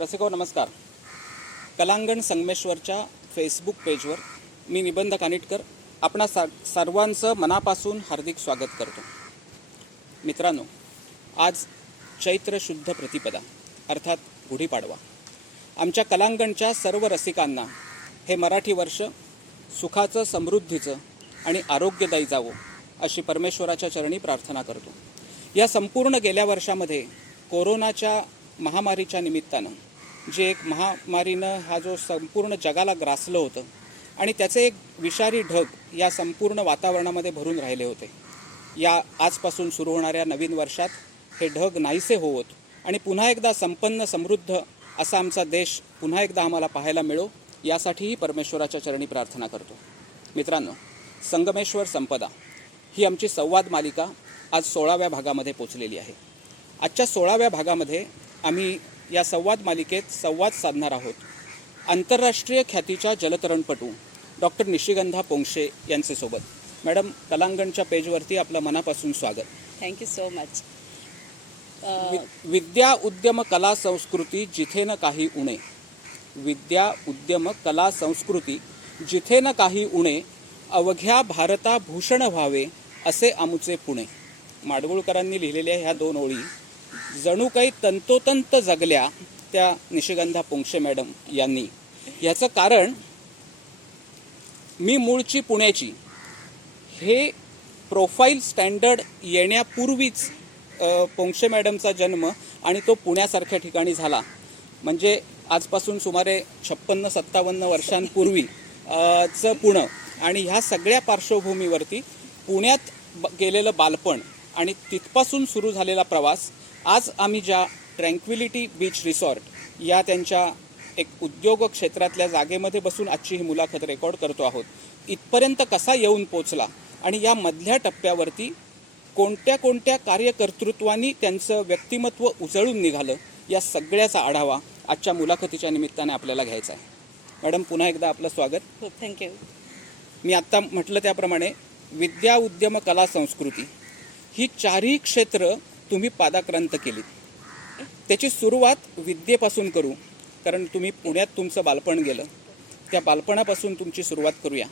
रसिको नमस्कार. कलांगण संगमेश्वरच्या फेसबुक पेजवर मी निबंध कानिटकर आपणा सर्वांचं मनापासून हार्दिक स्वागत करतो. मित्रांनो, आज चैत्र शुद्ध प्रतिपदा अर्थात गुढीपाडवा. आमच्या कलांगणच्या सर्व रसिकांना हे मराठी वर्ष सुखाचं, समृद्धीचं आणि आरोग्यदायी जावो अशी परमेश्वराच्या चरणी प्रार्थना करतो. या संपूर्ण गेल्या वर्षामध्ये कोरोनाच्या महामारीच्या निमित्तानं जे एक महामारीनं हा जो संपूर्ण जगाला ग्रासलं होतं आणि त्याचे एक विषारी ढग या संपूर्ण वातावरणामध्ये भरून राहिले होते. या आजपासून सुरू होणाऱ्या नवीन वर्षात हे ढग नाहीसे होवोत आणि पुन्हा एकदा संपन्न समृद्ध असा आमचा देश पुन्हा एकदा आम्हाला पाहायला मिळो यासाठीही परमेश्वराच्या चरणी प्रार्थना करतो. मित्रांनो, संगमेश्वर संपदा ही आमची संवाद मालिका आज 16व्या भागामध्ये पोचलेली आहे. आजच्या 16व्या भागामध्ये आम्ही या संवाद मालिकेत संवाद साधणार आहोत आंतरराष्ट्रीय ख्यातीच्या जलतरणपटू डॉक्टर निशिगंधा पोंक्षे यांच्यासोबत. मॅडम, कलांगणच्या पेजवरती आपलं मनापासून स्वागत. Thank you so much. विद्या उद्यम कला संस्कृती जिथे न काही उणे. विद्या उद्यम कला संस्कृती जिथे न काही उणे, अवघ्या भारता भूषण व्हावे असे आमुचे पुणे. माडगुळकरांनी लिहिलेल्या ह्या दोन ओळी जणू काही तंतोतंत जगल्या त्या निशिगंधा पोंक्षे मॅडम यांनी. याचं कारण, मी मूळची पुण्याची हे प्रोफाईल स्टँडर्ड येण्यापूर्वीच पोंक्षे मॅडमचा जन्म आणि तो पुण्यासारख्या ठिकाणी झाला. म्हणजे आजपासून सुमारे 56-57 वर्षांपूर्वी चं पुणं आणि ह्या सगळ्या पार्श्वभूमीवरती पुण्यात गेलेलं बालपण आणि तिथपासून सुरू झालेला प्रवास आज आम्ही ज्या ट्रँक्विलिटी बीच रिसॉर्ट या त्यांच्या एक उद्योग क्षेत्रातल्या जागेमध्ये बसून आजची ही मुलाखत रेकॉर्ड करतो आहोत, इथपर्यंत कसा येऊन पोचला आणि या मधल्या टप्प्यावरती कोणत्या कोणत्या कार्यकर्तृत्वानी त्यांचं व्यक्तिमत्व उजळून निघालं, या सगळ्याचा आढावा आजच्या मुलाखतीच्या निमित्ताने आपल्याला घ्यायचा आहे. मॅडम, पुन्हा एकदा आपलं स्वागत. हो, थँक्यू. मी आत्ता म्हटलं त्याप्रमाणे विद्या उद्यम कला संस्कृती ही चारही क्षेत्र तुम्ही पादाक्रांत केलीत. त्याची सुरुवात विद्येपासून करू, कारण तुम्ही पुण्यात तुमचं बालपण गेलं. त्या बालपणापासून तुमची सुरुवात करूया.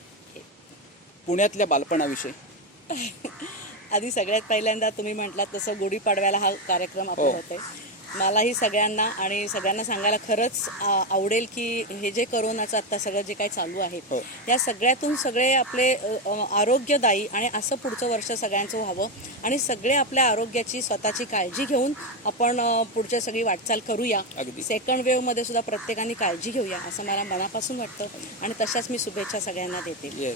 पुण्यातल्या बालपणाविषयी. आधी सगळ्यात पहिल्यांदा तुम्ही म्हटलात तसं गुढीपाडव्याला हा कार्यक्रम आपण होतोय. मलाही सगळ्यांना सांगायला खरंच आवडेल की हे जे कोरोनाचं आत्ता सगळं जे काही चालू आहे या सगळ्यातून सगळे आपले आरोग्यदायी आणि असं पुढचं वर्ष सगळ्यांचं व्हावं आणि सगळे आपल्या आरोग्याची स्वतःची काळजी घेऊन आपण पुढच्या सगळी वाटचाल करूया. सेकंड वेव्हमध्ये सुद्धा प्रत्येकाने काळजी घेऊया असं मला मनापासून वाटतं आणि तशाच मी शुभेच्छा सगळ्यांना देते.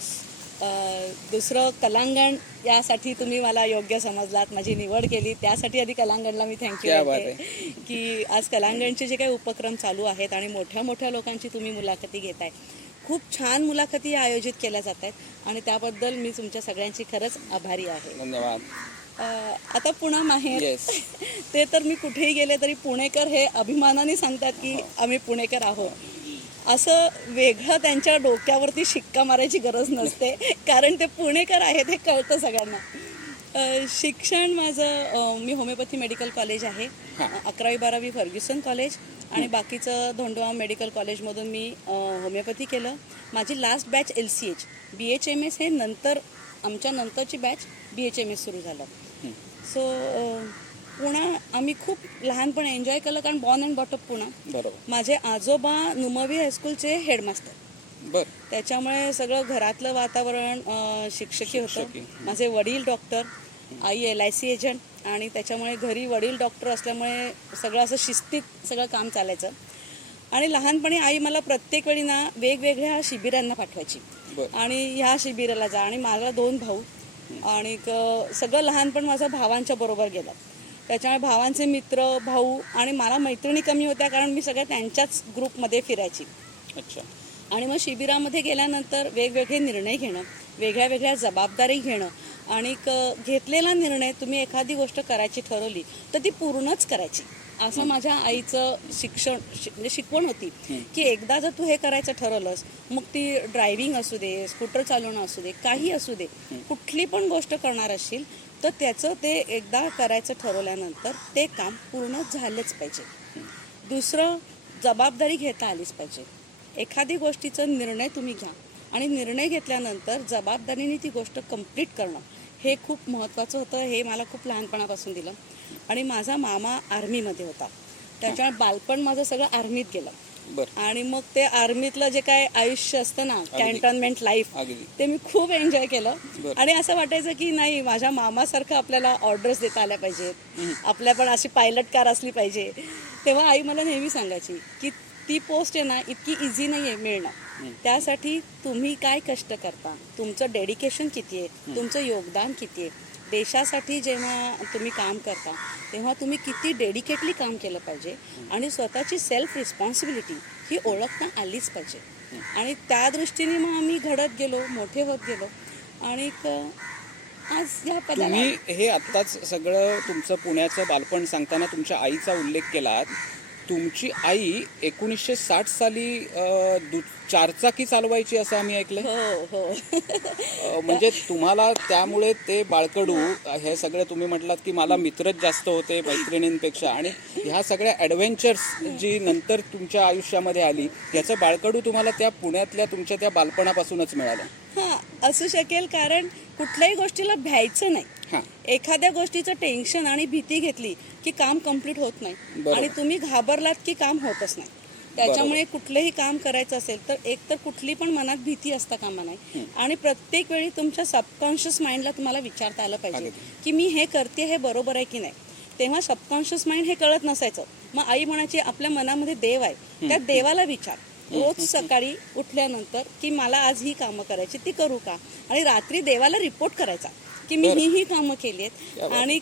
दुसरं, कलांगण यासाठी तुम्ही मला योग्य समजलात, माझी निवड केली त्यासाठी आधी कलांगणला मी थँक्यू म्हणते की आज कलांगणचे जे काही उपक्रम चालू आहेत आणि मोठ्या मोठ्या लोकांची तुम्ही मुलाखती घेताय. खूप छान मुलाखती आयोजित केल्या जात आहेत आणि त्याबद्दल मी तुमच्या सगळ्यांची खरंच आभारी आहे. धन्यवाद. आता पुणा माहेर ते तर मी कुठेही गेले तरी पुणेकर हे अभिमानाने सांगतात की आम्ही पुणेकर आहोत. असं वेगळं त्यांच्या डोक्यावरती शिक्का मारायची गरज नसते, कारण ते पुणेकर आहेत हे कळतं सगळ्यांना. शिक्षण माझं, मी होमिओपॅथी मेडिकल कॉलेज आहे, 11वी-12वी फर्ग्युसन कॉलेज आणि बाकीचं धोंडोआ मेडिकल कॉलेजमधून मी होमिओपॅथी केलं. माझी लास्ट बॅच LCH BHMS हे नंतर, आमच्या नंतरची बॅच BHMS सुरू झालं. सो पुणा आम्ही खूप लहानपणी एन्जॉय केलं, कारण बॉर्न अँड बॉटअप पुणा. माझे आजोबा नुमवी हायस्कूलचे हेडमास्टर, त्याच्यामुळे सगळं घरातलं वातावरण शिक्षकी होतं. माझे वडील डॉक्टर, आई LIC एजंट आणि त्याच्यामुळे घरी वडील डॉक्टर असल्यामुळे सगळं असं शिस्तीत सगळं काम चालायचं. आणि लहानपणी आई मला प्रत्येक वेळी ना वेगवेगळ्या शिबिरांना पाठवायची आणि ह्या शिबिराला जा. आणि मला 2 भाऊ आणि सगळं लहानपण माझं भावांच्या बरोबर गेलं. त्याच्यामुळे भावांचे मित्र, भाऊ आणि मला मैत्रिणी कमी होत्या, कारण मी सगळ्या त्यांच्याच ग्रुपमध्ये फिरायची. आणि मग शिबिरामध्ये गेल्यानंतर वेगवेगळे निर्णय घेणं, वेगळ्या वेगळ्या जबाबदारी घेणं आणि घेतलेला निर्णय, तुम्ही एखादी गोष्ट करायची ठरवली तर ती पूर्णच करायची, असं माझ्या आईचं म्हणजे शिकवण होती की एकदा जर तू हे करायचं ठरवलंस, मग ती ड्रायव्हिंग असू दे, स्कूटर चालवणं असू दे, काही असू दे, कुठली पण गोष्ट करणार असशील तर त्याचं ते एकदा करायचं ठरवल्यानंतर ते काम पूर्ण झालंच पाहिजे. दुसरं, जबाबदारी घेता आलीच पाहिजे. एखादी गोष्टीचा निर्णय तुम्ही घ्या आणि निर्णय घेतल्यानंतर जबाबदारीने ती गोष्ट कंप्लीट करणं हे खूप महत्त्वाचं होतं. हे मला खूप लहानपणापासून दिलं. आणि माझा मामा आर्मीमध्ये होता, त्याच्यामुळे बालपण माझं सगळं आर्मीत गेलं. बरं. आणि मग ते आर्मीतलं जे काय आयुष्य असतं ना, कॅन्टोन्मेंट लाईफ, अगदी. ते मी खूप एन्जॉय केलं. बरं. आणि असं वाटायचं की नाही, माझ्या मामासारखं आपल्याला ऑर्डर्स देता आल्या पाहिजेत, आपल्या पण अशी पायलट कार असली पाहिजे. तेव्हा आई मला नेहमी सांगायची की ती पोस्ट आहे ना, इतकी इझी नाही आहे मिळणं. त्यासाठी तुम्ही काय कष्ट करता, तुमचं डेडिकेशन किती आहे, तुमचं योगदान किती आहे. देशासाठी जेव्हा तुम्ही काम करता तेव्हा तुम्ही किती डेडिकेटली काम केलं पाहिजे आणि स्वतःची सेल्फ रिस्पॉन्सिबिलिटी ही ओळखता आलीच पाहिजे. आणि त्या दृष्टीने मग आम्ही घडत गेलो, मोठे होत गेलो आणि आज या पदाला. तुम्ही हे आत्ताच सगळं तुमचं पुण्याचं बालपण सांगताना तुमच्या आईचा उल्लेख केलात. तुमची आई 1960 साली चारचाकी चालवायची असं आम्ही ऐकलंय. हो हो. म्हणजे तुम्हाला त्यामुळे ते बाळकडू हे सगळे तुम्ही म्हटलात की मला मित्रच जास्त होते मैत्रिणींपेक्षा, आणि ह्या सगळ्या ॲडव्हेंचर्स जी नंतर तुमच्या आयुष्यामध्ये आली ह्याचं बाळकडू तुम्हाला त्या पुण्यातल्या तुमच्या त्या बालपणापासूनच मिळालं. हां, असू शकेल. कारण कुठल्याही गोष्टीला भ्यायचं नाही. हां. एखाद्या गोष्टीचं टेन्शन आणि भीती घेतली की काम कंप्लीट होत नाही. बरोबर. आणि तुम्ही घाबरलात की काम होतच नाही. त्याच्यामुळे कुठलंही काम करायचं असेल तर एक तर कुठली पण मनात भीती असता कामा नाही. आणि प्रत्येक वेळी तुमच्या सबकॉन्शियस माइंडला तुम्हाला विचारता आलं पाहिजे की मी हे करते हे बरोबर आहे की नाही. तेव्हा सबकॉन्शियस माइंड हे कळत नसायचं. मग आई म्हणायची आपल्या मनामध्ये देव आहे, त्या देवाला विचार रोज सकाळी उठल्यानंतर की मला आज ही कामं करायची, ती करू का. आणि रात्री देवाला रिपोर्ट करायचा की मी ही कामं केली आहेत आणि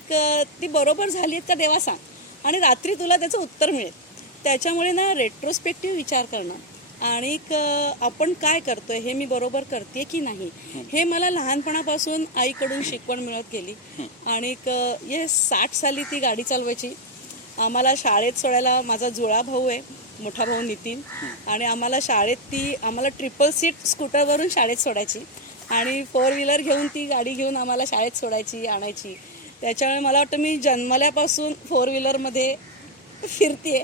ती बरोबर झाली आहेत का देवा सांग. आणि रात्री तुला त्याचं उत्तर मिळेल. त्याच्यामुळे ना रेट्रोस्पेक्टिव्ह विचार करणं आणि आपण काय करतोय, हे मी बरोबर करते की नाही, हे मला लहानपणापासून आईकडून शिकवण मिळत गेली. आणि 60 साली ती गाडी चालवायची. आम्हाला शाळेत सोडायला माझा जुळा भाऊ आहे, मोठा भाऊ नितीन. आणि आम्हाला शाळेत ती आम्हाला ट्रिपल सीट स्कूटरवरून शाळेत सोडायची आणि 4 व्हीलर घेऊन ती गाडी घेऊन आम्हाला शाळेत सोडायची आणायची. त्याच्यामुळे मला वाटतं मी जन्मल्यापासून 4 व्हीलरमध्ये फिरते.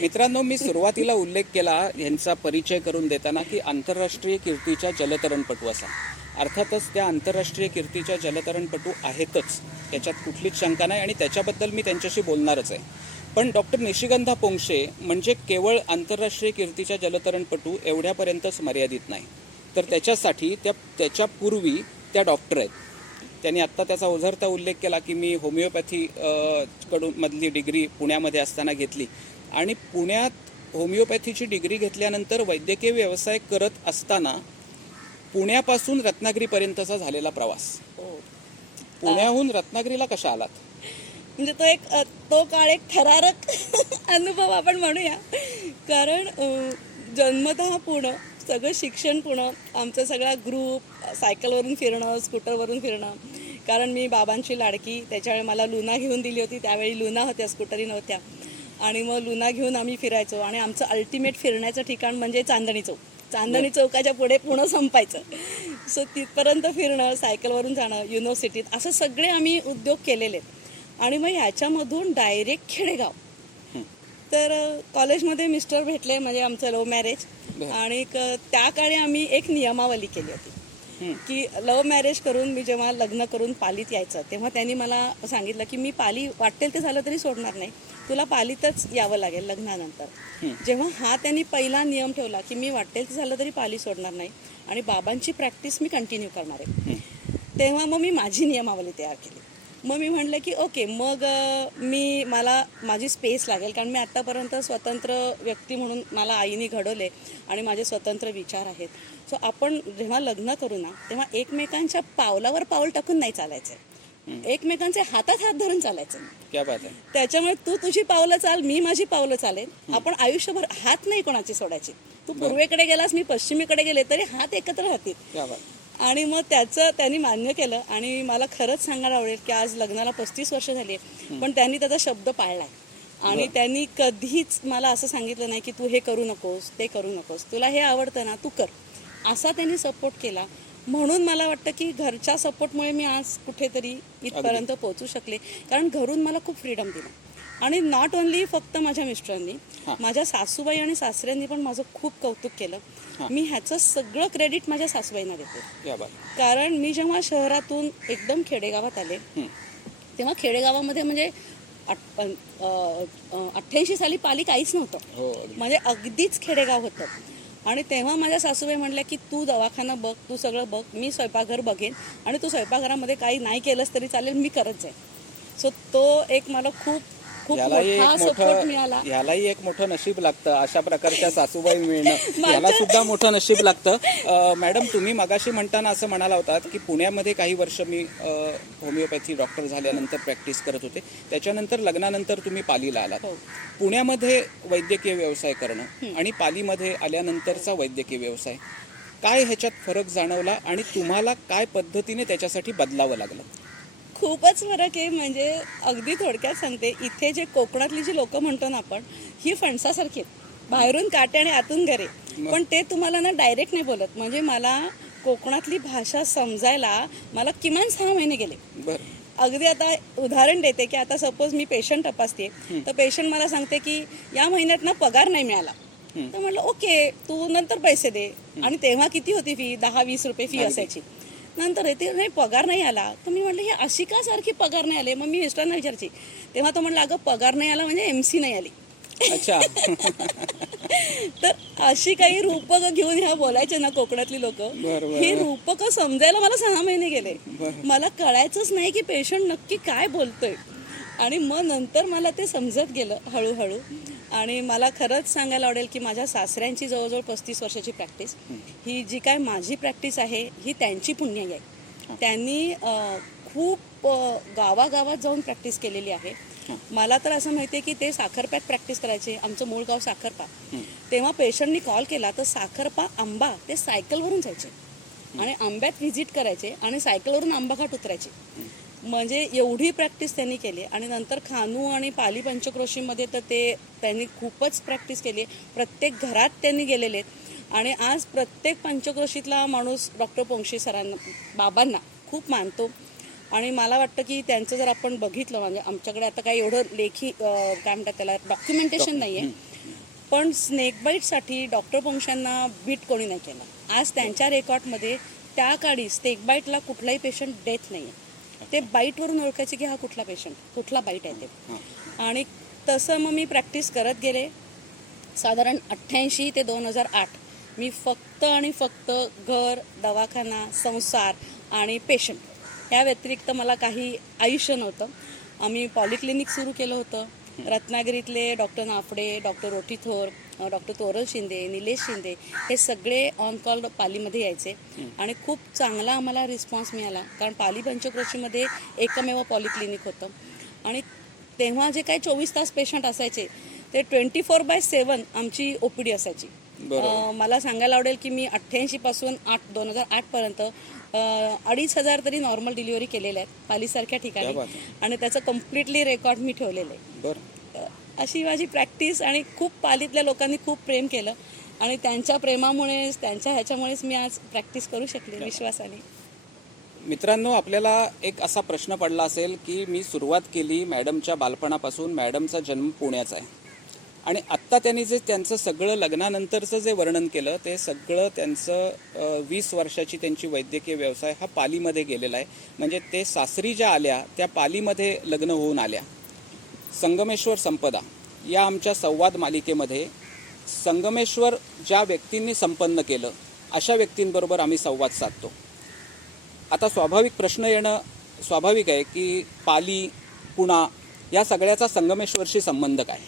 मित्रांनो, मी सुरुवातीला उल्लेख केला ह्यांचा परिचय करून देताना की आंतरराष्ट्रीय कीर्तीच्या जलतरणपटू असा. अर्थातच त्या आंतरराष्ट्रीय कीर्तीच्या जलतरणपटू आहेतच, त्याच्यात कुठलीच शंका नाही आणि त्याच्याबद्दल मी त्यांच्याशी बोलणारच आहे. पण डॉक्टर निशिगंधा पोंक्षे म्हणजे केवळ आंतरराष्ट्रीय कीर्तीच्या जलतरणपटू एवढ्यापर्यंतच मर्यादित नाही, तर त्याच्यासाठी त्याच्यापूर्वी त्या डॉक्टर आहेत. त्यांनी आत्ता त्याचा ओझरता उल्लेख केला की मी होमिओपॅथी कडून मधली डिग्री पुण्यामध्ये असताना घेतली आणि पुण्यात होमिओपॅथीची डिग्री घेतल्यानंतर वैद्यकीय व्यवसाय करत असताना पुण्यापासून रत्नागिरीपर्यंतचा झालेला प्रवास. पुण्याहून रत्नागिरीला कशा आलात? म्हणजे तो काळ एक थरारक अनुभव आपण म्हणूया. कारण जन्मतः पुणं, सगळं शिक्षण पुणं, आमचा सगळा ग्रुप सायकलवरून फिरणं, स्कूटरवरून फिरणं. कारण मी बाबांची लाडकी, त्याच्यावेळी मला लुना घेऊन दिली होती. त्यावेळी लुना होत्या, स्कूटरी नव्हत्या. आणि मग लुना घेऊन आम्ही फिरायचो. आणि आमचं अल्टिमेट फिरण्याचं ठिकाण म्हणजे चांदणी चौक. चांदणी चौकाच्या पुढे पुणं संपायचं. सो तिथपर्यंत फिरणं, सायकलवरून जाणं, युनिव्हर्सिटीत, असं सगळे आम्ही उद्योग केलेले आहेत. आणि मग ह्याच्यामधून डायरेक्ट खेडेगाव. तर कॉलेजमध्ये मिस्टर भेटले, म्हणजे आमचं लव्ह मॅरेज. आणि त्या काळी आम्ही एक नियमावली केली होती की लव्ह मॅरेज करून मी जेव्हा लग्न करून पालीत यायचं तेव्हा त्यांनी मला सांगितलं की मी पाली वाटेल ते झालं तरी सोडणार नाही, तुला पालीतच यावं लागेल लग्नानंतर. जेव्हा हा त्यांनी पहिला नियम ठेवला की मी वाटेल ते झालं तरी पाली सोडणार नाही आणि बाबांची प्रॅक्टिस मी कंटिन्यू करणार आहे, तेव्हा मग मी माझी नियमावली तयार केली. मग मी म्हटलं की ओके, मग मला माझी स्पेस लागेल, कारण मी आत्तापर्यंत स्वतंत्र व्यक्ती म्हणून मला आईने घडवले आणि माझे स्वतंत्र विचार आहेत. सो आपण जेव्हा लग्न करू ना तेव्हा एकमेकांच्या पावलावर पाऊल टाकून नाही चालायचं, एकमेकांचे हातात हात धरून चालायचं. क्या बात आहे. त्याच्यामुळे तू तुझी पावलं चाल, मी माझी पावलं चालेल. आपण आयुष्यभर हात नाही कोणाची सोडायची. तू पूर्वेकडे गेलास, मी पश्चिमेकडे गेले, तरी हात एकत्र राहतील. आणि मग त्यांनी मान्य केलं. आणि मला खरंच सांगायला आवडेल की आज लग्नाला 35 वर्ष झाली आहे, पण त्यांनी त्याचा शब्द पाळलाय. आणि त्यांनी कधीच मला असं सांगितलं नाही की तू हे करू नकोस, ते करू नकोस, तुला हे आवडतं ना तू कर, असा त्यांनी सपोर्ट केला. म्हणून मला वाटतं की घरच्या सपोर्टमुळे मी आज कुठेतरी इथपर्यंत पोहोचू शकले, कारण घरून मला खूप फ्रीडम दिलं. आणि नॉट ओनली फक्त माझ्या मिस्टरांनी, हां. माझ्या सासूबाई आणि सासऱ्यांनी पण माझं खूप कौतुक केलं. मी ह्याचं सगळं क्रेडिट माझ्या सासूबाईंना देते. या बात. कारण मी जेव्हा शहरातून एकदम खेडेगावात आले तेव्हा खेडेगावामध्ये म्हणजे 88 साली पाली काहीच नव्हतं. हो. म्हणजे अगदीच खेडेगाव होतं. आणि तेव्हा माझ्या सासूबाई म्हणल्या की तू दवाखाना बघ, तू सगळं बघ, मी स्वयंपाकघर बघेन आणि तू स्वयंपाकघरामध्ये काही नाही केलंस तरी चालेल, मी करत जाईन. सो तो एक मला खूप खूप मोठा सपोर्ट मिळाला. ह्यालाही एक मोठं नशीब लागतं अशा प्रकारच्या सासूबाई मिळणं. याला सुद्धा मोठं नशीब लागतं. मॅडम, तुम्ही मगाशी म्हणताना असं म्हणाला होतात की पुण्यामध्ये काही वर्ष मी होमिओपॅथी डॉक्टर झाल्यानंतर प्रॅक्टिस करत होते, त्याच्यानंतर लग्नानंतर तुम्ही पालीला आलात. पुण्यामध्ये वैद्यकीय व्यवसाय करणं आणि पालीमध्ये आल्यानंतरचा वैद्यकीय व्यवसाय, काय ह्याच्यात फरक जाणवला आणि तुम्हाला काय पद्धतीने त्याच्यासाठी बदलावं लागलं? खूपच फरक आहे. म्हणजे अगदी थोडक्यात सांगते, इथे जे कोकणातली जी लोक म्हणतो ना आपण, ही फणसासारखी आहेत, बाहेरून काटे आणि आतून गरे. पण ते तुम्हाला ना डायरेक्ट नाही बोलत. म्हणजे मला कोकणातली भाषा समजायला मला किमान 6 महिने गेले. बरं. अगदी आता उदाहरण देते की आता सपोज मी पेशंट तपासते, तर पेशंट मला सांगते की या महिन्यात ना पगार नाही मिळाला. तर म्हटलं ओके, तू नंतर पैसे दे. आणि तेव्हा किती होती फी? 10-20 रुपये फी असायची. नंतर येते नाही, पगार नाही आला. तर मी म्हटलं हे अशी का सारखी पगार नाही आले? मग मी मिस्टरांना विचारची. तेव्हा तो म्हटलं अगं पगार नाही आला म्हणजे MC नाही आली. अच्छा. तर अशी काही रूपक घेऊन ह्या बोलायचे ना कोकणातली लोक, ही रूपक समजायला मला 6 महिने गेले. मला कळायचंच नाही की पेशंट नक्की काय बोलतोय. आणि मग नंतर मला ते समजत गेलं हळूहळू. आणि मला खरंच सांगायला आवडेल की माझ्या सासऱ्यांची जवळजवळ 35 वर्षाची प्रॅक्टिस, ही जी काय माझी प्रॅक्टिस आहे ही त्यांची पुण्याई आहे. त्यांनी खूप गावागावात जाऊन प्रॅक्टिस केलेली आहे. मला तर असं माहिती आहे की ते साखरप्यात प्रॅक्टिस करायचे. आमचं मूळ गाव साखरपा. तेव्हा पेशंटनी कॉल केला तर साखरपा आंबा ते सायकलवरून जायचे आणि आंब्यात व्हिजिट करायचे आणि सायकलवरून आंबाघाट उतरायचे. म्हणजे एवढी प्रॅक्टिस त्यांनी केली. आणि नंतर खानू आणि पाली पंचक्रोशीमध्ये तर त्यांनी खूपच प्रॅक्टिस केली. प्रत्येक घरात त्यांनी गेलेले आहेत. आणि आज प्रत्येक पंचक्रोशीतला माणूस डॉक्टर पोंक्षे सरांना, बाबांना खूप मानतो. आणि मला वाटतं की त्यांचं जर आपण बघितलं, म्हणजे आमच्याकडे आता काही एवढं लेखी काय म्हणतात त्याला डॉक्युमेंटेशन नाही आहे, पण स्नेक बाईटसाठी डॉक्टर पोंक्षांना बीट कोणी नाही केलं. आज त्यांच्या रेकॉर्डमध्ये त्या काळी स्नेक बाईटला कुठलाही पेशंट डेथ नाही आहे. ते बाईटवरून ओळखायचे की हा कुठला पेशंट, कुठला बाईट आहे ते. आणि तसं मग मी प्रॅक्टिस करत गेले. साधारण 88 ते 2008 मी फक्त आणि फक्त घर, दवाखाना, संसार आणि पेशंट या व्यतिरिक्त मला काही आयुष्य नव्हतं. आम्ही पॉलिक्लिनिक सुरू केलं होतं. रत्नागिरीतले doctor Naphade, doctor Rotithor, doctor Toral Shinde, Nilesh Shinde हे सगळे ऑन कॉल पालीमध्ये यायचे. आणि खूप चांगला आम्हाला रिस्पॉन्स मिळाला. कारण पाली पंचक्रोशीमध्ये एकमेव पॉलिक्लिनिक होतं. आणि तेव्हा जे काही 24 तास पेशंट असायचे ते 24/7 आमची OPD असायची. मला सांगायला आवडेल की मी 88 पासून 2008 पर्यंत 2,500 तरी नॉर्मल डिलिव्हरी केलेल्या आहेत पालीसारख्या ठिकाणी. आणि त्याचं कम्प्लिटली रेकॉर्ड मी ठेवलेलं आहे. अशी माझी प्रॅक्टिस. आणि खूप पालीतल्या लोकांनी खूप प्रेम केलं आणि त्यांच्या प्रेमामुळेच, त्यांच्या ह्याच्यामुळेच मी आज प्रॅक्टिस करू शकले विश्वासाने. मित्रांनो, आपल्याला एक असा प्रश्न पडला असेल की मी सुरुवात केली मॅडमच्या बालपणापासून, मॅडमचा जन्म पुण्याचा आहे आणि आत्ता त्यांनी जे त्यांचं सगळं लग्नानंतरचं जे वर्णन केलं ते सगळं त्यांचं 20 वर्षाची त्यांची वैद्यकीय व्यवसाय हा पालीमध्ये गेलेला आहे. म्हणजे ते सासरी ज्या आल्या त्या पालीमध्ये लग्न होऊन आल्या. संगमेश्वर संपदा या आमच्या संवाद मालिकेमध्ये संगमेश्वर ज्या व्यक्तींनी संपन्न केलं अशा व्यक्तींबरोबर आम्ही संवाद साधतो. आता स्वाभाविक प्रश्न येणं स्वाभाविक आहे की पाली, पुणा या सगळ्याचा संगमेश्वरशी संबंध काय?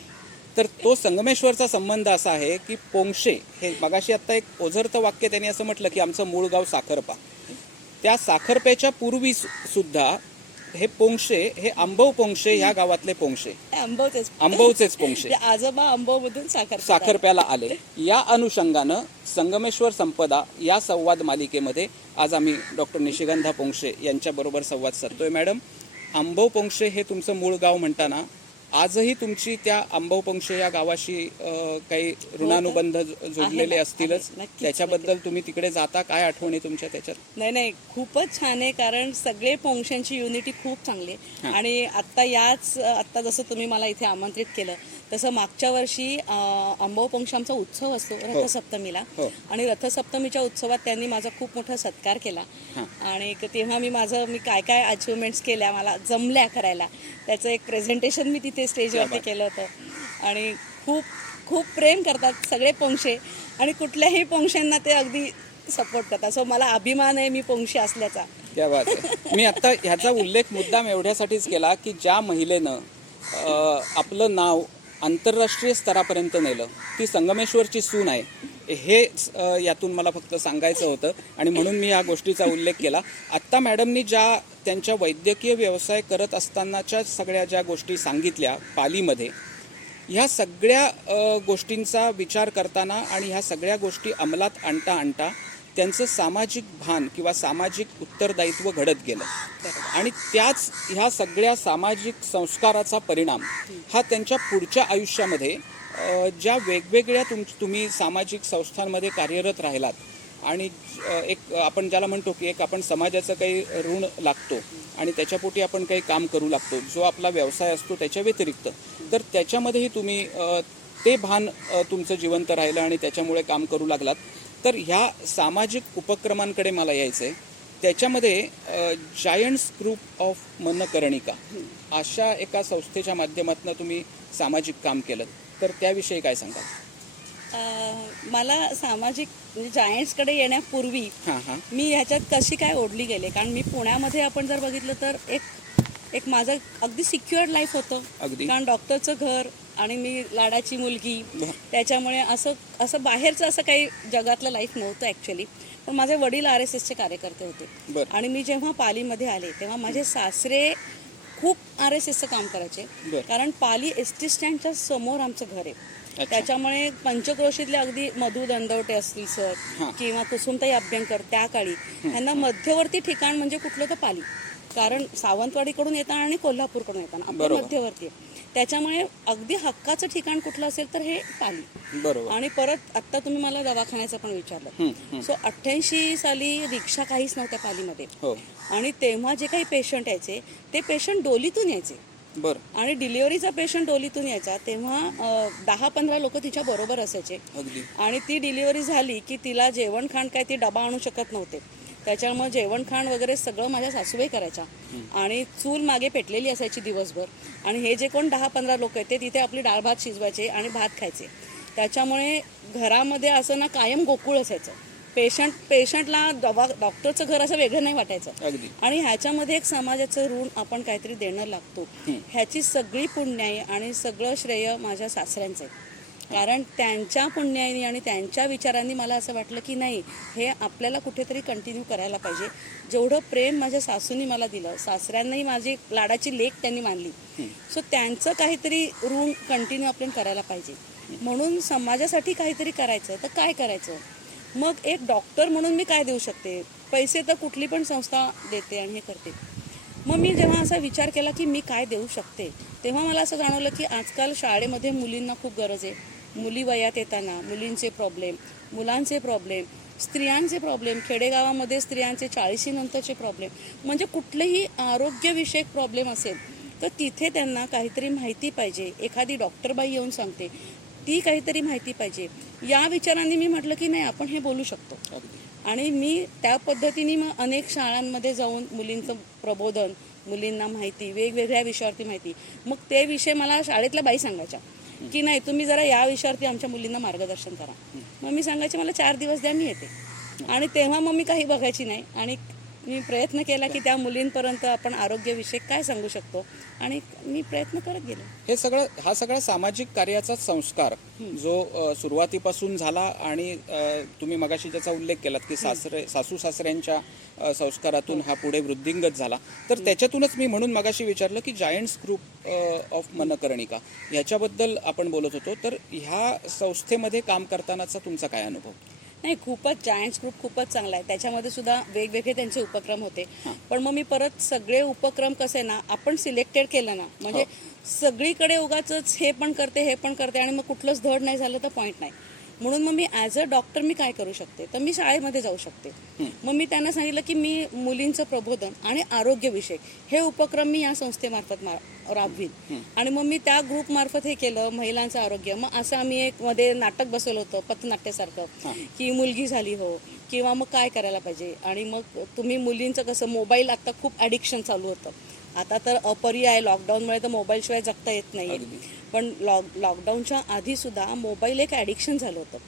तर तो संगमेश्वरचा संबंध असा आहे की पोंक्षे हे मगाशी आत्ता एक ओझरतं वाक्य त्यांनी असं म्हटलं की आमचं मूळ गाव साखरपा. त्या साखरपेच्या पूर्वी सुद्धा हे पोंक्षे हे अंबव पोंक्षे ह्या गावातले पोंक्षे, अंबवचेच पोंक्षे आजोबा अंबवमधून साखरप्याला आले. या अनुषंगानं संगमेश्वर संपदा या संवाद मालिकेमध्ये आज आम्ही डॉक्टर निशिगंधा पोंक्षे यांच्याबरोबर संवाद साधतोय. मॅडम, अंबव पोंक्षे हे तुमचं मूळ गाव म्हणताना आजही तुमची त्या अंबवपंक्ष या गावाशी काही ऋणानुबंध जोडलेले आहे, असतीलच. नक्कीच, त्याच्याबद्दल तुम्ही तिकडे जाता, काय आठवणी तुमच्या त्याच्यात? नाही खूपच छान आहे, कारण सगळे पोंक्षांची युनिटी खूप चांगली आहे. आणि आत्ता जसं तुम्ही मला इथे आमंत्रित केलं तसं मागच्या वर्षी अंबवपंक्ष आमचा उत्सव असतो रथसप्तमीला. हो. आणि रथसप्तमीच्या उत्सवात त्यांनी माझा खूप मोठा सत्कार केला. आणि तेव्हा मी काय काय अचिव्हमेंट्स केल्या, मला जमल्या करायला, त्याचं एक प्रेझेंटेशन मी तिथे स्टेजवरती केलं होतं. आणि खूप खूप प्रेम करतात सगळे पोंक्षे, आणि कुठल्याही पोंक्षांना ते अगदी सपोर्ट करतात. सो मला अभिमान आहे मी पोंक्षी असल्याचा. क्या बात आहे. मी आत्ता ह्याचा उल्लेख मुद्दाम एवढ्यासाठीच केला की ज्या महिलेनं आपलं नाव आंतरराष्ट्रीय स्तरापर्यंत नेलं, ती संगमेश्वरची सून आहे, हे यातून मला फक्त सांगायचं होतं आणि म्हणून मी या गोष्टीचा उल्लेख केला. आत्ता मॅडमनी ज्या त्यांच्या वैद्यकीय व्यवसाय करत असतानाच्या सगळ्या ज्या गोष्टी सांगितल्या पालीमध्ये, ह्या सगळ्या गोष्टींचा विचार करताना आणि ह्या सगळ्या गोष्टी अंमलात आणता त्यांचं सामाजिक भान किंवा सामाजिक उत्तरदायित्व घडत गेलं. आणि त्याच ह्या सगळ्या सामाजिक संस्काराचा परिणाम हा त्यांच्या पुढच्या आयुष्यामध्ये ज्या वेगवेगळ्या तुम्ही सामाजिक संस्थांमध्ये कार्यरत राहिलात आणि एक आपण ज्याला म्हणतो की एक आपण समाजाचं काही ऋण लागतो आणि त्याच्यापोटी आपण काही काम करू लागतो, जो आपला व्यवसाय असतो त्याच्या व्यतिरिक्त, तर त्याच्यामध्येही तुम्ही ते भान तुमचं जिवंत राहिलं आणि त्याच्यामुळे काम करू लागलात. तर ह्या सामाजिक उपक्रमांकडे मला यायचं आहे. त्याच्यामध्ये जायंट्स ग्रुप ऑफ मनकर्णिका अशा एका संस्थेच्या माध्यमातून तुम्ही सामाजिक काम केलं, तर त्याविषयी काय सांगाल? मला सामाजिक म्हणजे जायंट्सकडे येण्यापूर्वी मी ह्याच्यात कशी काय ओढली गेले, कारण मी पुण्यामध्ये आपण जर बघितलं तर एक माझं अगदी सिक्युअर्ड लाईफ होतं. कारण डॉक्टरचं घर आणि मी लाडाची मुलगी, त्याच्यामुळे असं बाहेरचं असं काही जगातलं लाईफ नव्हतं ॲक्च्युली. पण माझे वडील RSSचे कार्यकर्ते होते आणि मी जेव्हा पालीमध्ये आले तेव्हा माझे सासरे खूप RSSचं काम करायचे. कारण पाली ST स्टँडच्या समोर आमचं घर आहे. त्याच्यामुळे पंचक्रोशीतले अगदी मधु दंडवटे असतील सर किंवा कुसुमताई अभ्यंकर त्या काळी, ह्यांना मध्यवर्ती ठिकाण म्हणजे कुठलं तर पाली. कारण सावंतवाडीकडून येताना आणि कोल्हापूरकडून येताना आपलं मध्यवर्ती आहे. त्याच्यामुळे अगदी हक्काचं ठिकाण कुठलं असेल तर हे पाली. आणि परत आत्ता तुम्ही मला दवाखान्याचं पण विचारलं. सो 88 साली रिक्षा काहीच नव्हत्या पालीमध्ये. आणि तेव्हा जे काही पेशंट यायचे ते पेशंट डोलीतून यायचे. आणि डिलिव्हरीचा पेशंट डोलीतून यायचा तेव्हा 10-15 लोक तिच्या बरोबर असायचे. आणि ती डिलिव्हरी झाली की तिला जेवण खाण काय ती डबा आणू शकत नव्हते, त्याच्यामुळे जेवण खाण वगैरे सगळं माझ्या सासूबाई करायच्या. आणि चूल मागे पेटलेली असायची दिवसभर. आणि हे जे कोण 10-15 लोक आहेत ते तिथे आपली डाळ भात शिजवायचे आणि भात खायचे. त्याच्यामुळे घरामध्ये असं ना कायम गोकुळ असायचं. पेशंटला डॉक्टरचं घर असं वेगळं नाही वाटायचं. आणि ह्याच्यामध्ये एक समाजाचं ऋण आपण काहीतरी देणं लागतो. ह्याची सगळी पुण्याई आणि सगळं श्रेय माझ्या सासऱ्यांचं आहे. कारण त्यांच्या पुण्याईनी आणि त्यांच्या विचारांनी मला असं वाटलं की नाही, हे आपल्याला कुठेतरी कंटिन्यू करायला पाहिजे. जेवढं प्रेम माझ्या सासूनी मला दिलं, सासऱ्यांनाही माझी लाडाची लेक त्यांनी मानली. सो त्यांचं काहीतरी ऋण कंटिन्यू आपण करायला पाहिजे. म्हणून समाजासाठी काहीतरी करायचं तर काय करायचं. मग एक डॉक्टर म्हणून मी काय देऊ शकते, पैसे तर कुठली पण संस्था देते आणि हे करते. मग मी जेव्हा असा विचार केला की मी काय देऊ शकते, तेव्हा मला असं जाणवलं की आजकाल शाळेमध्ये मुलींना खूप गरज आहे. मुली वयात येताना मुलींचे प्रॉब्लेम, मुलांचे प्रॉब्लेम, स्त्रियांचे प्रॉब्लेम, खेडेगावामध्ये स्त्रियांचे 40 नंतरचे प्रॉब्लेम, म्हणजे कुठलेही आरोग्यविषयक प्रॉब्लेम असेल तर तिथे त्यांना काहीतरी माहिती पाहिजे. एखादी डॉक्टरबाई येऊन सांगते, ती काहीतरी माहिती पाहिजे. या विचारांनी मी म्हटलं की नाही, आपण हे बोलू शकतो. आणि मी त्या पद्धतीने मग अनेक शाळांमध्ये जाऊन मुलींचं प्रबोधन, मुलींना माहिती, वेगवेगळ्या विषयावरती माहिती. मग ते विषय मला शाळेतल्या बाई सांगायच्या की नाही, तुम्ही जरा या विषयावरती आमच्या मुलींना मार्गदर्शन करा. मग मी सांगायचे मला 4 दिवस द्या, मी येते. आणि तेव्हा मग मी काही बघायची नाही आणि मी प्रयत्न केला की त्या मुलींपर्यंत आपण आरोग्यविषयक काय सांगू शकतो, आणि मी प्रयत्न करत गेलो. हा सगळा सामाजिक कार्याचा संस्कार जो सुरुवातीपासून झाला आणि तुम्ही मगाशी ज्याचा उल्लेख केलात की सासू सासऱ्यांच्या संस्कारातून हा पुढे वृद्धिंगत झाला, तर त्याच्यातूनच मी म्हणून मगाशी विचारलं की जायंट्स ग्रुप ऑफ मनकर्णिका ह्याच्याबद्दल आपण बोलत होतो. तर ह्या संस्थेमध्ये काम करतानाचा तुमचा काय अनुभव? नाही, खूपच जायंट्स ग्रुप खूपच चांगला आहे. त्याच्यामध्ये सुद्धा वेगवेगळे त्यांचे उपक्रम होते. पण मग मी परत सगळे उपक्रम कसे ना आपण सिलेक्टेड केलं ना, म्हणजे सगळीकडे उगाचच हे पण करते आणि मग कुठलंच धड नाही झालं तर पॉईंट नाही. म्हणून मग मी ॲज अ डॉक्टर मी काय करू शकते, तर मी शाळेमध्ये जाऊ शकते. मग मी त्यांना सांगितलं की मी मुलींचं प्रबोधन आणि आरोग्यविषयक हे उपक्रम मी या संस्थेमार्फत राबवीन. आणि मग मी त्या ग्रुपमार्फत हे केलं, महिलांचं आरोग्य. मग असं आम्ही एक मध्ये नाटक बसवलं होतं पथनाट्यासारखं, की मुलगी झाली हो किंवा मग काय करायला पाहिजे. आणि मग तुम्ही मुलींचं कसं, मोबाईल आता खूप ॲडिक्शन चालू होतं. आता तर अपरियाय लॉकडाऊनमुळे तर मोबाईलशिवाय जगता येत नाही. पण लॉकडाऊनच्या आधीसुद्धा मोबाईल एक ॲडिक्शन झालं होतं.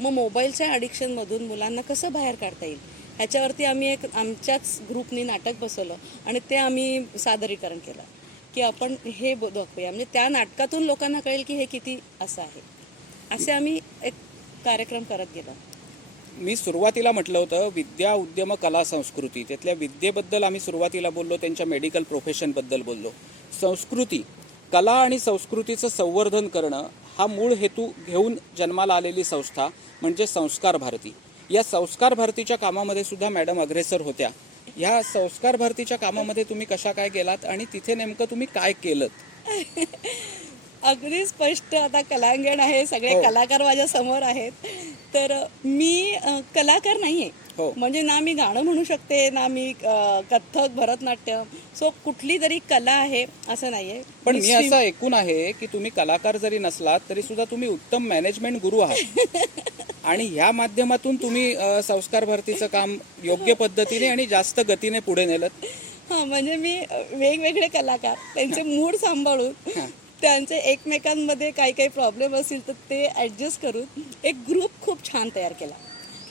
मग मोबाईलच्या ॲडिक्शनमधून मुलांना कसं बाहेर काढता येईल ह्याच्यावरती आम्ही एक आमच्याच ग्रुपनी नाटक बसवलं आणि ते आम्ही सादरीकरण केलं की आपण हे दाखवूया. म्हणजे त्या नाटकातून लोकांना कळेल की हे किती असं आहे. असे आम्ही एक कार्यक्रम करत गेलो. मी सुरुवातीला म्हटलं होतं विद्या उद्यम कला संस्कृती, त्यातल्या विद्येबद्दल आम्ही सुरुवातीला बोललो, त्यांच्या मेडिकल प्रोफेशनबद्दल बोललो. संस्कृती, कला आणि संस्कृतीचं संवर्धन करणं हा मूळ हेतू घेऊन जन्माला आलेली संस्था म्हणजे संस्कार भारती. या संस्कार भारतीच्या कामामध्ये सुद्धा मॅडम अग्रेसर होत्या. ह्या संस्कार भारतीच्या कामामध्ये तुम्ही कशा काय गेलात आणि तिथे नेमकं तुम्ही काय केलं? अगदी स्पष्ट. आता कलांगण आहे, सगळे कलाकार माझ्या समोर आहेत. तर मी कलाकार नाहीये. म्हणजे ना मी गाणं म्हणू शकते, ना मी कथ्थक, भरतनाट्यम, सो कुठली तरी कला आहे असं नाहीये. पण मी असं ऐकून आहे की तुम्ही कलाकार जरी नसलात तरी सुद्धा तुम्ही उत्तम मॅनेजमेंट गुरु आहात. आणि ह्या माध्यमातून तुम्ही संस्कार भारतीचं काम योग्य पद्धतीने आणि जास्त गतीने पुढे नेलं. म्हणजे मी वेगवेगळे कलाकार त्यांचे मूड सांभाळून त्यांचे एकमेकांमध्ये काही काही प्रॉब्लेम असतील तर ते ॲडजस्ट करून एक ग्रुप खूप छान तयार केला.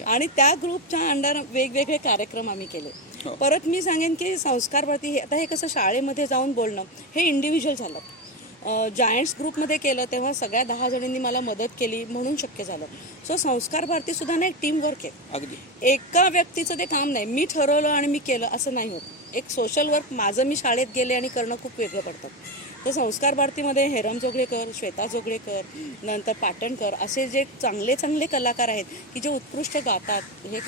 आणि त्या ग्रुपच्या अंडर वेगवेगळे कार्यक्रम आम्ही केले. परत मी सांगेन की संस्कार भारती आता हे कसं शाळेमध्ये जाऊन बोलणं हे इंडिव्हिज्युअल झालं. जायंट्स ग्रुपमध्ये केलं तेव्हा सगळ्या 10 जणींनी मला मदत केली म्हणून शक्य झालं. सो संस्कार भारती सुद्धा ना एक टीमवर्क आहे. अगदी एका व्यक्तीचं ते काम नाही, मी ठरवलं आणि मी केलं असं नाही होत. एक सोशल वर्क माझं मी शाळेत गेले आणि करणं खूप वेगळं पडतं. तर संस्कार भारतीमध्ये हेरम जोगळेकर, श्वेता जोगळेकर, नंतर पाटणकर असे जे चांगले चांगले कलाकार आहेत की जे उत्कृष्ट गातात, हे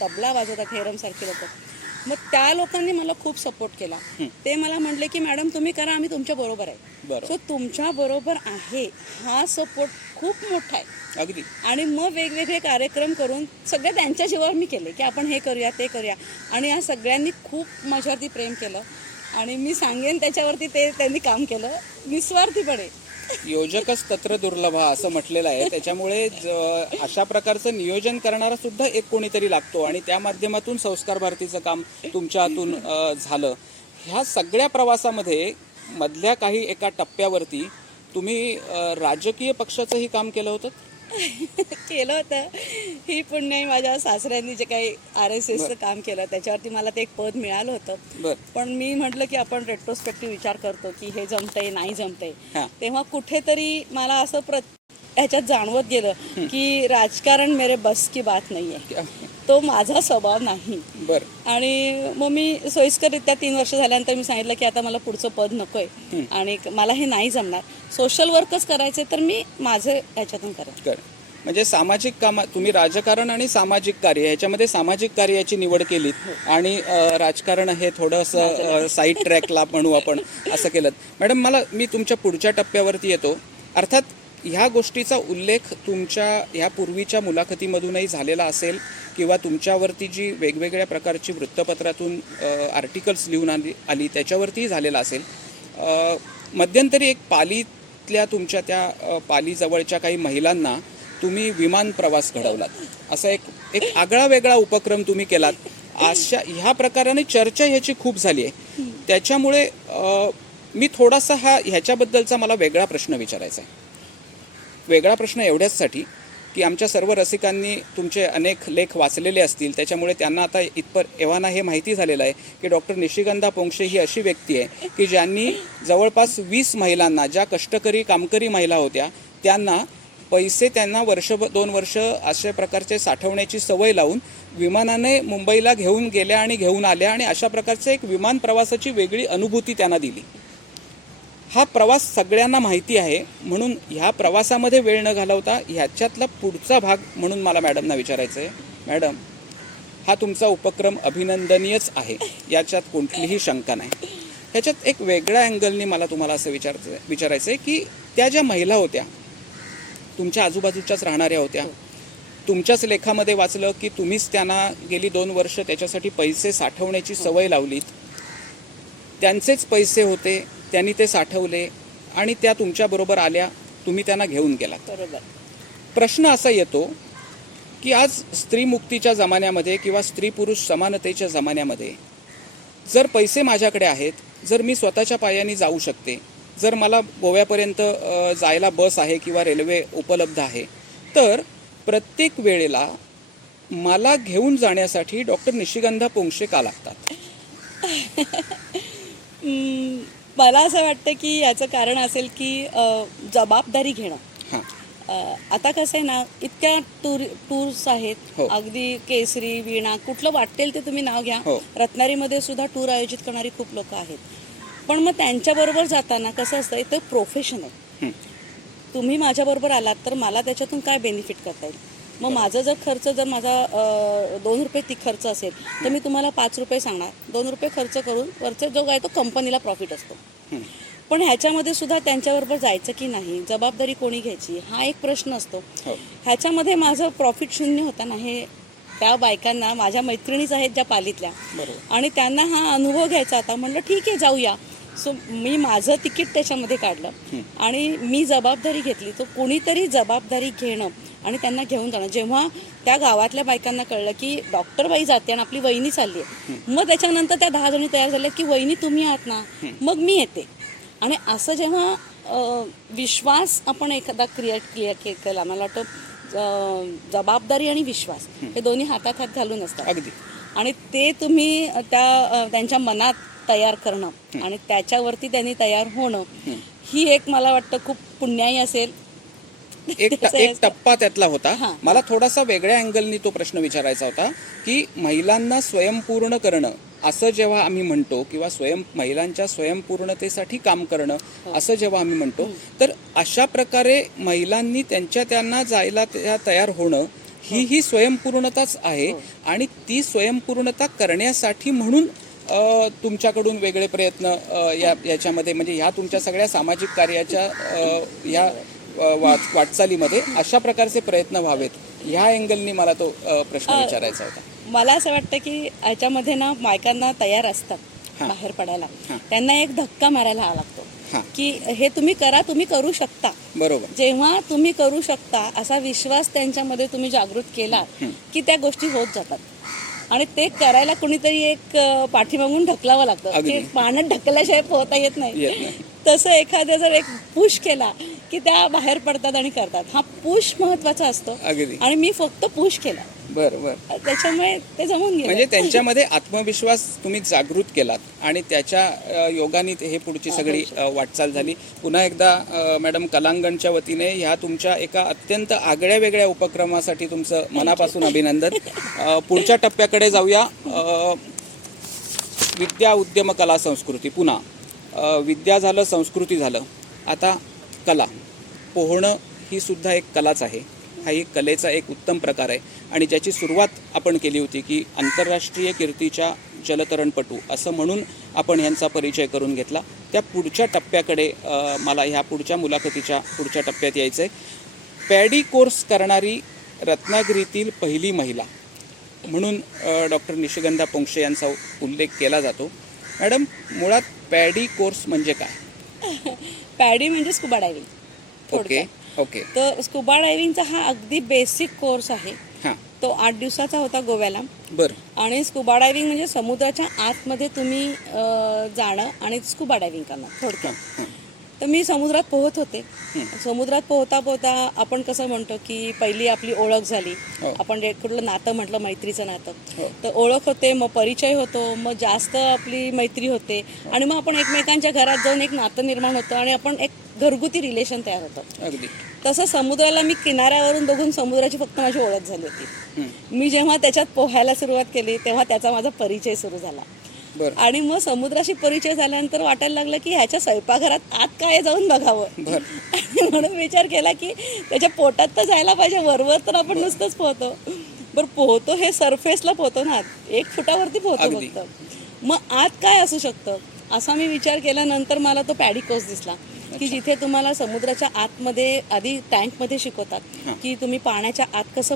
तबला वाजवतात, हेरमसारखे लोक. मग त्या लोकांनी मला खूप सपोर्ट केला. ते मला म्हटले की मॅडम तुम्ही करा, आम्ही तुमच्या बरोबर आहे. सो तुमच्या बरोबर आहे हा सपोर्ट खूप मोठा आहे. अगदी. आणि मग वेगवेगळे कार्यक्रम करून सगळे त्यांच्या जीवावर मी केले की आपण हे करूया ते करूया. आणि या सगळ्यांनी खूप माझ्यावरती प्रेम केलं आणि मी सांगेन त्याच्यावरती त्यांनी काम केलं निस्वार्थीपणे. योजकच तत्र दुर्लभ असं म्हटलेलं आहे. त्याच्यामुळे अशा प्रकारचं नियोजन करणारा सुद्धा एक कोणीतरी लागतो आणि त्या माध्यमातून संस्कार भारतीचं काम तुमच्या हातून झालं. ह्या सगळ्या प्रवासामध्ये मधल्या काही एका टप्प्यावरती तुम्ही राजकीय पक्षाचंही काम केलं होतं. केलं होतं. ही पुण्य माझ्या सासऱ्यांनी जे काही RSSचं काम केलं त्याच्यावरती मला ते एक पद मिळालं होतं. पण मी म्हटलं की आपण रेट्रोस्पेक्टिव्ह विचार करतो की हे जमतंय नाही जमतंय, तेव्हा कुठेतरी मला असं ह्याच्यात जाणवत गेलं की राजकारण मेरे बस की बात नाही आहे, तो माझा स्वभाव नाही. आणि मग मी सोयीस्कररित्या 3 वर्ष झाल्यानंतर मी सांगितलं की आता मला पुढचं पद नकोय आणि मला हे नाही जमणार, सोशल वर्कच करायचे तर मी माझं ह्याच्यातून करेन. म्हणजे सामाजिक काम, तुम्ही राजकारण आणि सामाजिक कार्य ह्याच्यामध्ये सामाजिक कार्याची निवड केलीत आणि राजकारण हे थोडंसं साईड ट्रॅकला म्हणू आपण असं केलं. मॅडम मी तुमच्या पुढच्या टप्प्यावरती येतो. अर्थात ह्या गोष्टीचा उल्लेख तुमच्या ह्या पूर्वीच्या मुलाखतीमधूनही झालेला असेल किंवा तुमच्यावरती जी वेगवेगळ्या प्रकारची वृत्तपत्रातून आर्टिकल्स लिहून आली त्याच्यावरतीही झालेला असेल. मध्यंतरी एक पालीतल्या तुमच्या त्या पालीजवळच्या काही महिलांना तुम्ही विमान प्रवास घडवलात. असा एक आगळा वेगळा उपक्रम तुम्ही केलात. अशा ह्या प्रकाराने चर्चा ह्याची खूप झाली आहे. त्याच्यामुळे मी थोडासा ह्याच्याबद्दलचा मला वेगळा प्रश्न विचारायचा आहे. वेगळा प्रश्न एवढ्याचसाठी की आमच्या सर्व रसिकांनी तुमचे अनेक लेख वाचलेले असतील, त्याच्यामुळे त्यांना आता एव्हाना हे माहिती झालेलं आहे की डॉक्टर निशिगंधा पोंक्षे ही अशी व्यक्ती आहे की ज्यांनी जवळपास 20 महिलांना, ज्या कष्टकरी कामकरी महिला होत्या त्यांना पैसे त्यांना 1-2 वर्ष अशा प्रकारचे साठवण्याची सवय लावून विमानाने मुंबईला घेऊन गेल्या आणि घेऊन आल्या आणि अशा प्रकारचे एक विमान प्रवासाची वेगळी अनुभूती त्यांना दिली. हा प्रवास सगळ्यांना माहिती आहे, म्हणून ह्या प्रवासामध्ये वेळ न घालवता ह्याच्यातला पुढचा भाग म्हणून मला मॅडमना विचारायचं आहे. मॅडम, हा तुमचा उपक्रम अभिनंदनीयच आहे, याच्यात कोणतीही शंका नाही. ह्याच्यात एक वेगळ्या अँगलनी मला तुम्हाला असं विचारायचं आहे की त्या ज्या महिला होत्या, तुमच्या आजूबाजूच्याच राहणाऱ्या होत्या, तुमच्याच लेखामध्ये वाचलं की तुम्हीच त्यांना गेली 2 वर्ष त्याच्यासाठी पैसे साठवण्याची सवय लावलीत. त्यांचेच पैसे होते, त्यांनी ते साठवले आणि त्या तुमच्याबरोबर आल्या, तुम्ही त्यांना घेऊन गेलात. बरोबर. प्रश्न असा येतो की आज स्त्रीमुक्तीच्या जमान्यामध्ये किंवा स्त्री पुरुष समानतेच्या जमान्यामध्ये जर पैसे माझ्याकडे आहेत, जर मी स्वतःच्या पायाने जाऊ शकते, जर मला गोव्यापर्यंत जायला बस आहे किंवा रेल्वे उपलब्ध आहे, तर प्रत्येक वेळेला मला घेऊन जाण्यासाठी डॉक्टर निशिगंधा पोंक्षे का लागतात? मला असं वाटतं की याचं कारण असेल की जबाबदारी घेणं. हां, आता कसं आहे ना, इतक्या टूर्स आहेत. हो. अगदी केसरी, वीणा, कुठलं वाटेल ते तुम्ही नाव घ्या. हो. रत्नागिरीमध्ये सुद्धा टूर आयोजित करणारी खूप लोक आहेत. पण मग त्यांच्याबरोबर जाताना कसं असतं, ते प्रोफेशन आहे. तुम्ही माझ्याबरोबर आलात तर मला त्याच्यातून काय बेनिफिट करता येईल? मग माझं जर खर्च, जर माझा 2 रुपये ती खर्च असेल तर मी तुम्हाला 5 रुपये सांगणार. 2 रुपये खर्च करून वरचा जो आहे तो कंपनीला प्रॉफिट असतो. पण ह्याच्यामध्ये सुद्धा त्यांच्याबरोबर जायचं की नाही, जबाबदारी कोणी घ्यायची, हा एक प्रश्न असतो. ह्याच्यामध्ये माझं प्रॉफिट शून्य होतं ना. हे त्या बायकांना, माझ्या मैत्रिणीच आहेत ज्या पालीतल्या, आणि त्यांना हा अनुभव घ्यायचा होता. म्हणलं ठीक आहे, जाऊया. सो मी माझं तिकीट त्याच्यामध्ये काढलं आणि मी जबाबदारी घेतली. तो कोणीतरी जबाबदारी घेणं आणि त्यांना घेऊन जाणं. जेव्हा त्या गावातल्या बायकांना कळलं की डॉक्टरबाई जाते आणि आपली वहिनी चालली आहे, मग त्याच्यानंतर त्या 10 जणी तयार झाल्या की वहिनी तुम्ही आहात ना, मग मी येते. आणि असं जेव्हा विश्वास आपण एखादा क्लिअर केला, मला वाटतं जबाबदारी आणि विश्वास हे दोन्ही हातात हात घालून असतात. अगदी. आणि ते तुम्ही त्यांच्या मनात तयार करणं आणि त्याच्यावरती त्यांनी तयार होणं, ही एक मला वाटतं खूप पुण्याई असेल. एक टप्पा त्यातला होता. मला थोडासा वेगळ्या अँगलनी तो प्रश्न विचारायचा होता की महिलांना स्वयंपूर्ण करणं असं जेव्हा आम्ही म्हणतो, किंवा महिलांच्या स्वयंपूर्णतेसाठी काम करणं असं जेव्हा आम्ही म्हणतो, तर अशा प्रकारे महिलांनी त्यांना जायला तयार होणं ही स्वयंपूर्णताच आहे. आणि ती स्वयंपूर्णता करण्यासाठी म्हणून तुमच्याकडून वेगळे प्रयत्न याच्यामध्ये, म्हणजे ह्या तुमच्या सगळ्या सामाजिक कार्याच्या ह्या वाटचालीमध्ये अशा प्रकारचे प्रयत्न व्हावेत, ह्या अँगलनी मला तो प्रश्न विचारायचा होता. मला असं वाटतं की याच्यामध्ये ना बायकांना तयार असतात बाहेर पडायला. त्यांना एक धक्का मारायला हवा लागतो की हे तुम्ही करा, तुम्ही करू शकता. बरोबर. जेव्हा तुम्ही करू शकता असा विश्वास त्यांच्यामध्ये तुम्ही जागृत केला की त्या गोष्टी होत जातात. आणि ते करायला कोणीतरी एक पाठीमागून ढकलावं लागतं की पाण्यात ढकलल्याशिवाय पोहता येत नाही. तसं एखाद्या जर एक पुश केला की त्या बाहेर पडतात आणि करतात. हा पुश महत्वाचा असतो. आणि मी फक्त पुश केला. बरोबर. त्याच्यामुळे ते जमून गेलं. म्हणजे त्यांच्यामध्ये आत्मविश्वास तुम्ही जागृत केलात आणि त्याच्या योगाने हे पुढची सगळी वाटचाल झाली. पुन्हा एकदा मॅडम, कलांगणच्या वतीने ह्या तुमच्या एका अत्यंत आगळ्या वेगळ्या उपक्रमासाठी तुमचं मनापासून अभिनंदन. पुढच्या टप्प्याकडे जाऊया. विद्या, उद्यम, कला, संस्कृती. पुन्हा विद्या झालं, संस्कृती झालं, आता कला. पोहणं ही सुद्धा एक कलाच आहे. हा एक कलेचा एक उत्तम प्रकार आहे आणि ज्याची सुरुवात आपण केली होती की आंतरराष्ट्रीय कीर्तीच्या जलतरणपटू असं म्हणून आपण ह्यांचा परिचय करून घेतला. त्या पुढच्या टप्प्याकडे मला ह्या पुढच्या मुलाखतीच्या पुढच्या टप्प्यात यायचं आहे. पॅडी कोर्स करणारी रत्नागिरीतील पहिली महिला म्हणून डॉक्टर निशिगंधा पोंक्षे यांचा उल्लेख केला जातो. मॅडम, मुळात पॅडी कोर्स म्हणजे काय? पॅडी म्हणजे स्कुबा डायव्हिंग. ओके. तर स्कुबा डायव्हिंगचा हा अगदी बेसिक कोर्स आहे. तो 8 दिवसाचा होता गोव्याला. बरं. आणि स्कुबा डायव्हिंग म्हणजे समुद्राच्या आतमध्ये तुम्ही जाणं आणि स्कुबा डायव्हिंग करणं थोडक्यात. तर मी समुद्रात पोहत होते. समुद्रात पोहता पोहता आपण कसं म्हणतो की पहिली आपली ओळख झाली. आपण कुठलं नातं म्हटलं, मैत्रीचं नातं. तर ओळख होते, मग परिचय होतो, मग जास्त आपली मैत्री होते आणि मग आपण एकमेकांच्या घरात जाऊन एक नातं निर्माण होतं आणि आपण एक घरगुती रिलेशन तयार होतं. अगदी तसं समुद्राला मी किनाऱ्यावरून बघून समुद्राची फक्त माझी ओळख झाली होती. मी जेव्हा त्याच्यात पोहायला सुरुवात केली तेव्हा त्याचा माझा परिचय सुरू झाला. बरं. आणि मग समुद्राशी परिचय झाल्यानंतर वाटायला लागलं की ह्याच्या स्वयंपाकघरात आत काय जाऊन बघावं. बरं. आणि म्हणून विचार केला की त्याच्या पोटात तर जायला पाहिजे, वरवर तर आपण नुसतंच पोहतो. बरं, पोहतो हे सरफेसला पोहतो ना, 1 फुटावरती पोहतो अगदी. फक्त. मग आत काय असू शकतं असा मी विचार केल्यानंतर मला तो पॅडिकोस दिसला की जिथे तुम्हाला समुद्राच्या आतमध्ये आधी टँकमध्ये शिकवतात की तुम्ही पाण्याच्या आत कसं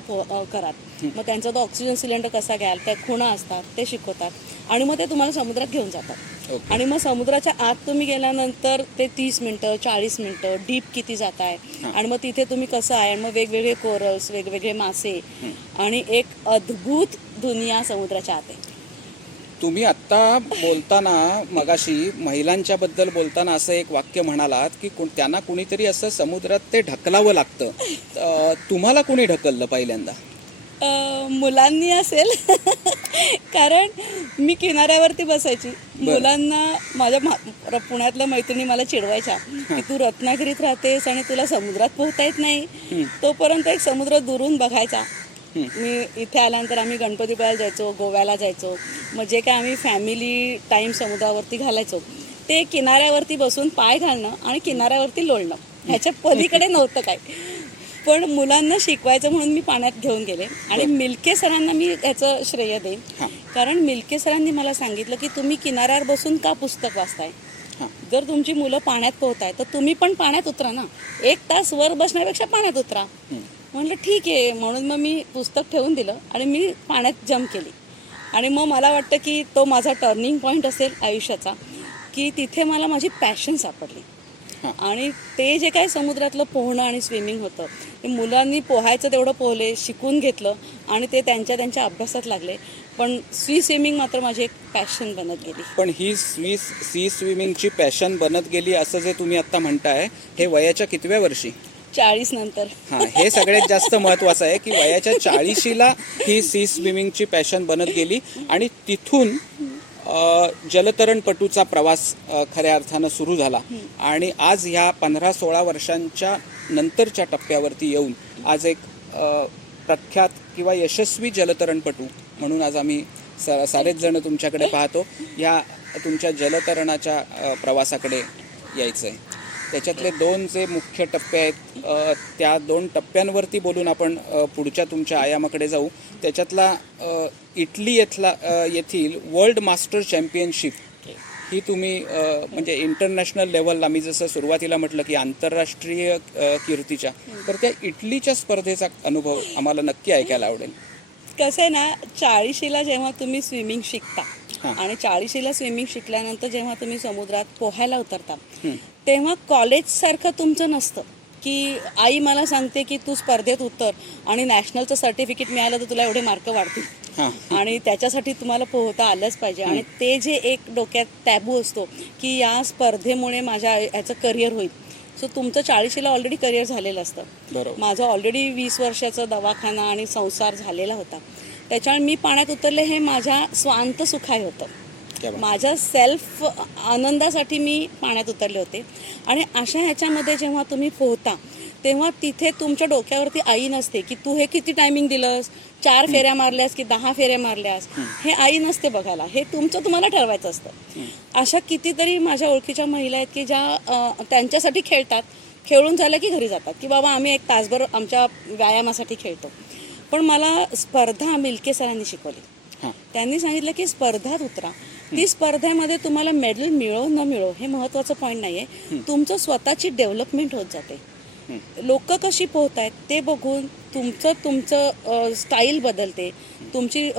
कराल. मग त्यांचा तो ऑक्सिजन सिलेंडर कसा घ्याल, त्या खुणा असतात ते शिकवतात आणि मग ते तुम्हाला समुद्रात घेऊन जातात. ओके. आणि मग समुद्राच्या आत तुम्ही गेल्यानंतर ते 30 मिनटं 40 मिनटं डीप किती जात आहे आणि मग तिथे तुम्ही कसं आहे, आणि मग वेगवेगळे कोरल्स, वेगवेगळे मासे आणि एक अद्भुत दुनिया समुद्राच्या आत आहे. तुम्ही आत्ता बोलताना मगाशी महिलांच्या बद्दल बोलताना असं एक वाक्य म्हणालात की त्यांना कुणीतरी असं समुद्रात ते ढकलावं लागतं. तुम्हाला कुणी ढकललं पहिल्यांदा? मुलांनी असेल. कारण मी किनाऱ्यावरती बसायची. मुलांना माझ्या पुण्यातल्या मैत्रिणी मला चिडवायच्या की तू रत्नागिरीत राहतेस आणि तुला समुद्रात पोहता येत नाही. तोपर्यंत एक समुद्र दुरून बघायचा. मी इथे आल्यानंतर आम्ही गणपतीपुळ्याला जायचो, गोव्याला जायचो. मग जे काय आम्ही फॅमिली टाईम समुद्रावरती घालायचो ते किनाऱ्यावरती बसून पाय घालणं आणि किनाऱ्यावरती लोळणं, ह्याच्या पलीकडे नव्हतं काय. पण मुलांना शिकवायचं म्हणून मी पाण्यात घेऊन गेले आणि मिल्के सरांना मी याचं श्रेय देईन. कारण मिल्के सरांनी मला सांगितलं की तुम्ही किनाऱ्यावर बसून का पुस्तक वाचताय. जर तुमची मुलं पाण्यात पोहताय तर तुम्ही पण पाण्यात उतरा ना. 1 तास वर बसण्यापेक्षा पाण्यात उतरा. म्हटलं ठीक आहे. म्हणून मग मी पुस्तक ठेवून दिलं आणि मी पाण्यात जंप केली. आणि मग मला वाटतं की तो माझा टर्निंग पॉईंट असेल आयुष्याचा, की तिथे मला माझी पॅशन सापडली. आणि ते जे काही समुद्रातलं पोहणं आणि स्विमिंग होतं ते मुलांनी पोहायचं तेवढं पोहले, शिकून घेतलं आणि ते त्यांच्या अभ्यासात लागले. पण स्विमिंग मात्र माझी एक पॅशन बनत गेली. पण ही सी स्विमिंगची पॅशन बनत गेली असं जे तुम्ही आत्ता म्हणताय, हे वयाच्या कितव्या वर्षी? 40 नंतर. हे सगळ्यात जास्त महत्त्वाचं आहे की वयाच्या 40शीला ही सी स्विमिंगची पॅशन बनत गेली आणि तिथून जलतरणपटूचा प्रवास खऱ्या अर्थानं सुरू झाला. आणि आज ह्या 15-16 वर्षांच्या नंतरच्या टप्प्यावरती येऊन आज एक प्रख्यात किंवा यशस्वी जलतरणपटू म्हणून आज आम्ही सारेच जण तुमच्याकडे पाहतो. ह्या तुमच्या जलतरणाच्या प्रवासाकडे यायचं आहे. त्याच्यातले 2 जे मुख्य टप्पे आहेत त्या 2 टप्प्यांवरती बोलून आपण पुढच्या तुमच्या आयामाकडे जाऊ. त्याच्यातला इटली येथील वर्ल्ड मास्टर चॅम्पियनशिप ही तुम्ही म्हणजे इंटरनॅशनल लेवलला, मी जसं सुरुवातीला म्हटलं की आंतरराष्ट्रीय कीर्तीच्या, तर त्या इटलीच्या स्पर्धेचा अनुभव आम्हाला नक्की ऐकायला आवडेल. कसं आहे ना, 40शीला जेव्हा तुम्ही स्विमिंग शिकता आणि 40शीला स्विमिंग शिकल्यानंतर जेव्हा तुम्ही समुद्रात पोहायला उतरता तेव्हा कॉलेजसारखं तुमचं नसतं की आई मला सांगते की तू स्पर्धेत उतर आणि नॅशनलचं सर्टिफिकेट मिळालं तर तुला एवढे मार्क वाढतील आणि त्याच्यासाठी तुम्हाला पोहता आलंच पाहिजे. आणि ते जे एक डोक्यात टॅबू असतो की या स्पर्धेमुळे माझ्या याचं करिअर होईल. सो तुमचं 40शीला ऑलरेडी करिअर झालेलं असतं. माझं ऑलरेडी 20 वर्षाचा दवाखाना आणि संसार झालेला होता. त्याच्यामुळे मी पाण्यात उतरले हे माझ्या स्वांत सुखाय होतं. माझ्या सेल्फ आनंदासाठी मी पाण्यात उतरले होते. आणि अशा ह्याच्यामध्ये जेव्हा तुम्ही पोहता तेव्हा तिथे तुमच्या डोक्यावरती आई नसते की तू हे किती टायमिंग दिलंस, 4 फेऱ्या मारल्यास की 10 फेऱ्या मारल्यास, हे आई नसते बघायला. हे तुमचं तुम्हाला ठरवायचं असतं. अशा कितीतरी माझ्या ओळखीच्या महिला आहेत की ज्या त्यांच्यासाठी खेळतात, खेळून झालं की घरी जातात की बाबा आम्ही 1 तासभर आमच्या व्यायामासाठी खेळतो. पण मला स्पर्धा मिल्के सरांनी शिकवली. त्यांनी सांगितलं की स्पर्धात उतरा. ती स्पर्धेमध्ये तुम्हाला मेडल मिळो न मिळो हे महत्त्वाचं पॉईंट नाही आहे. तुमचं स्वतःची डेव्हलपमेंट होत जाते. लोक कशी पोहतायत ते बघून तुमचं स्टाईल बदलते. तुमची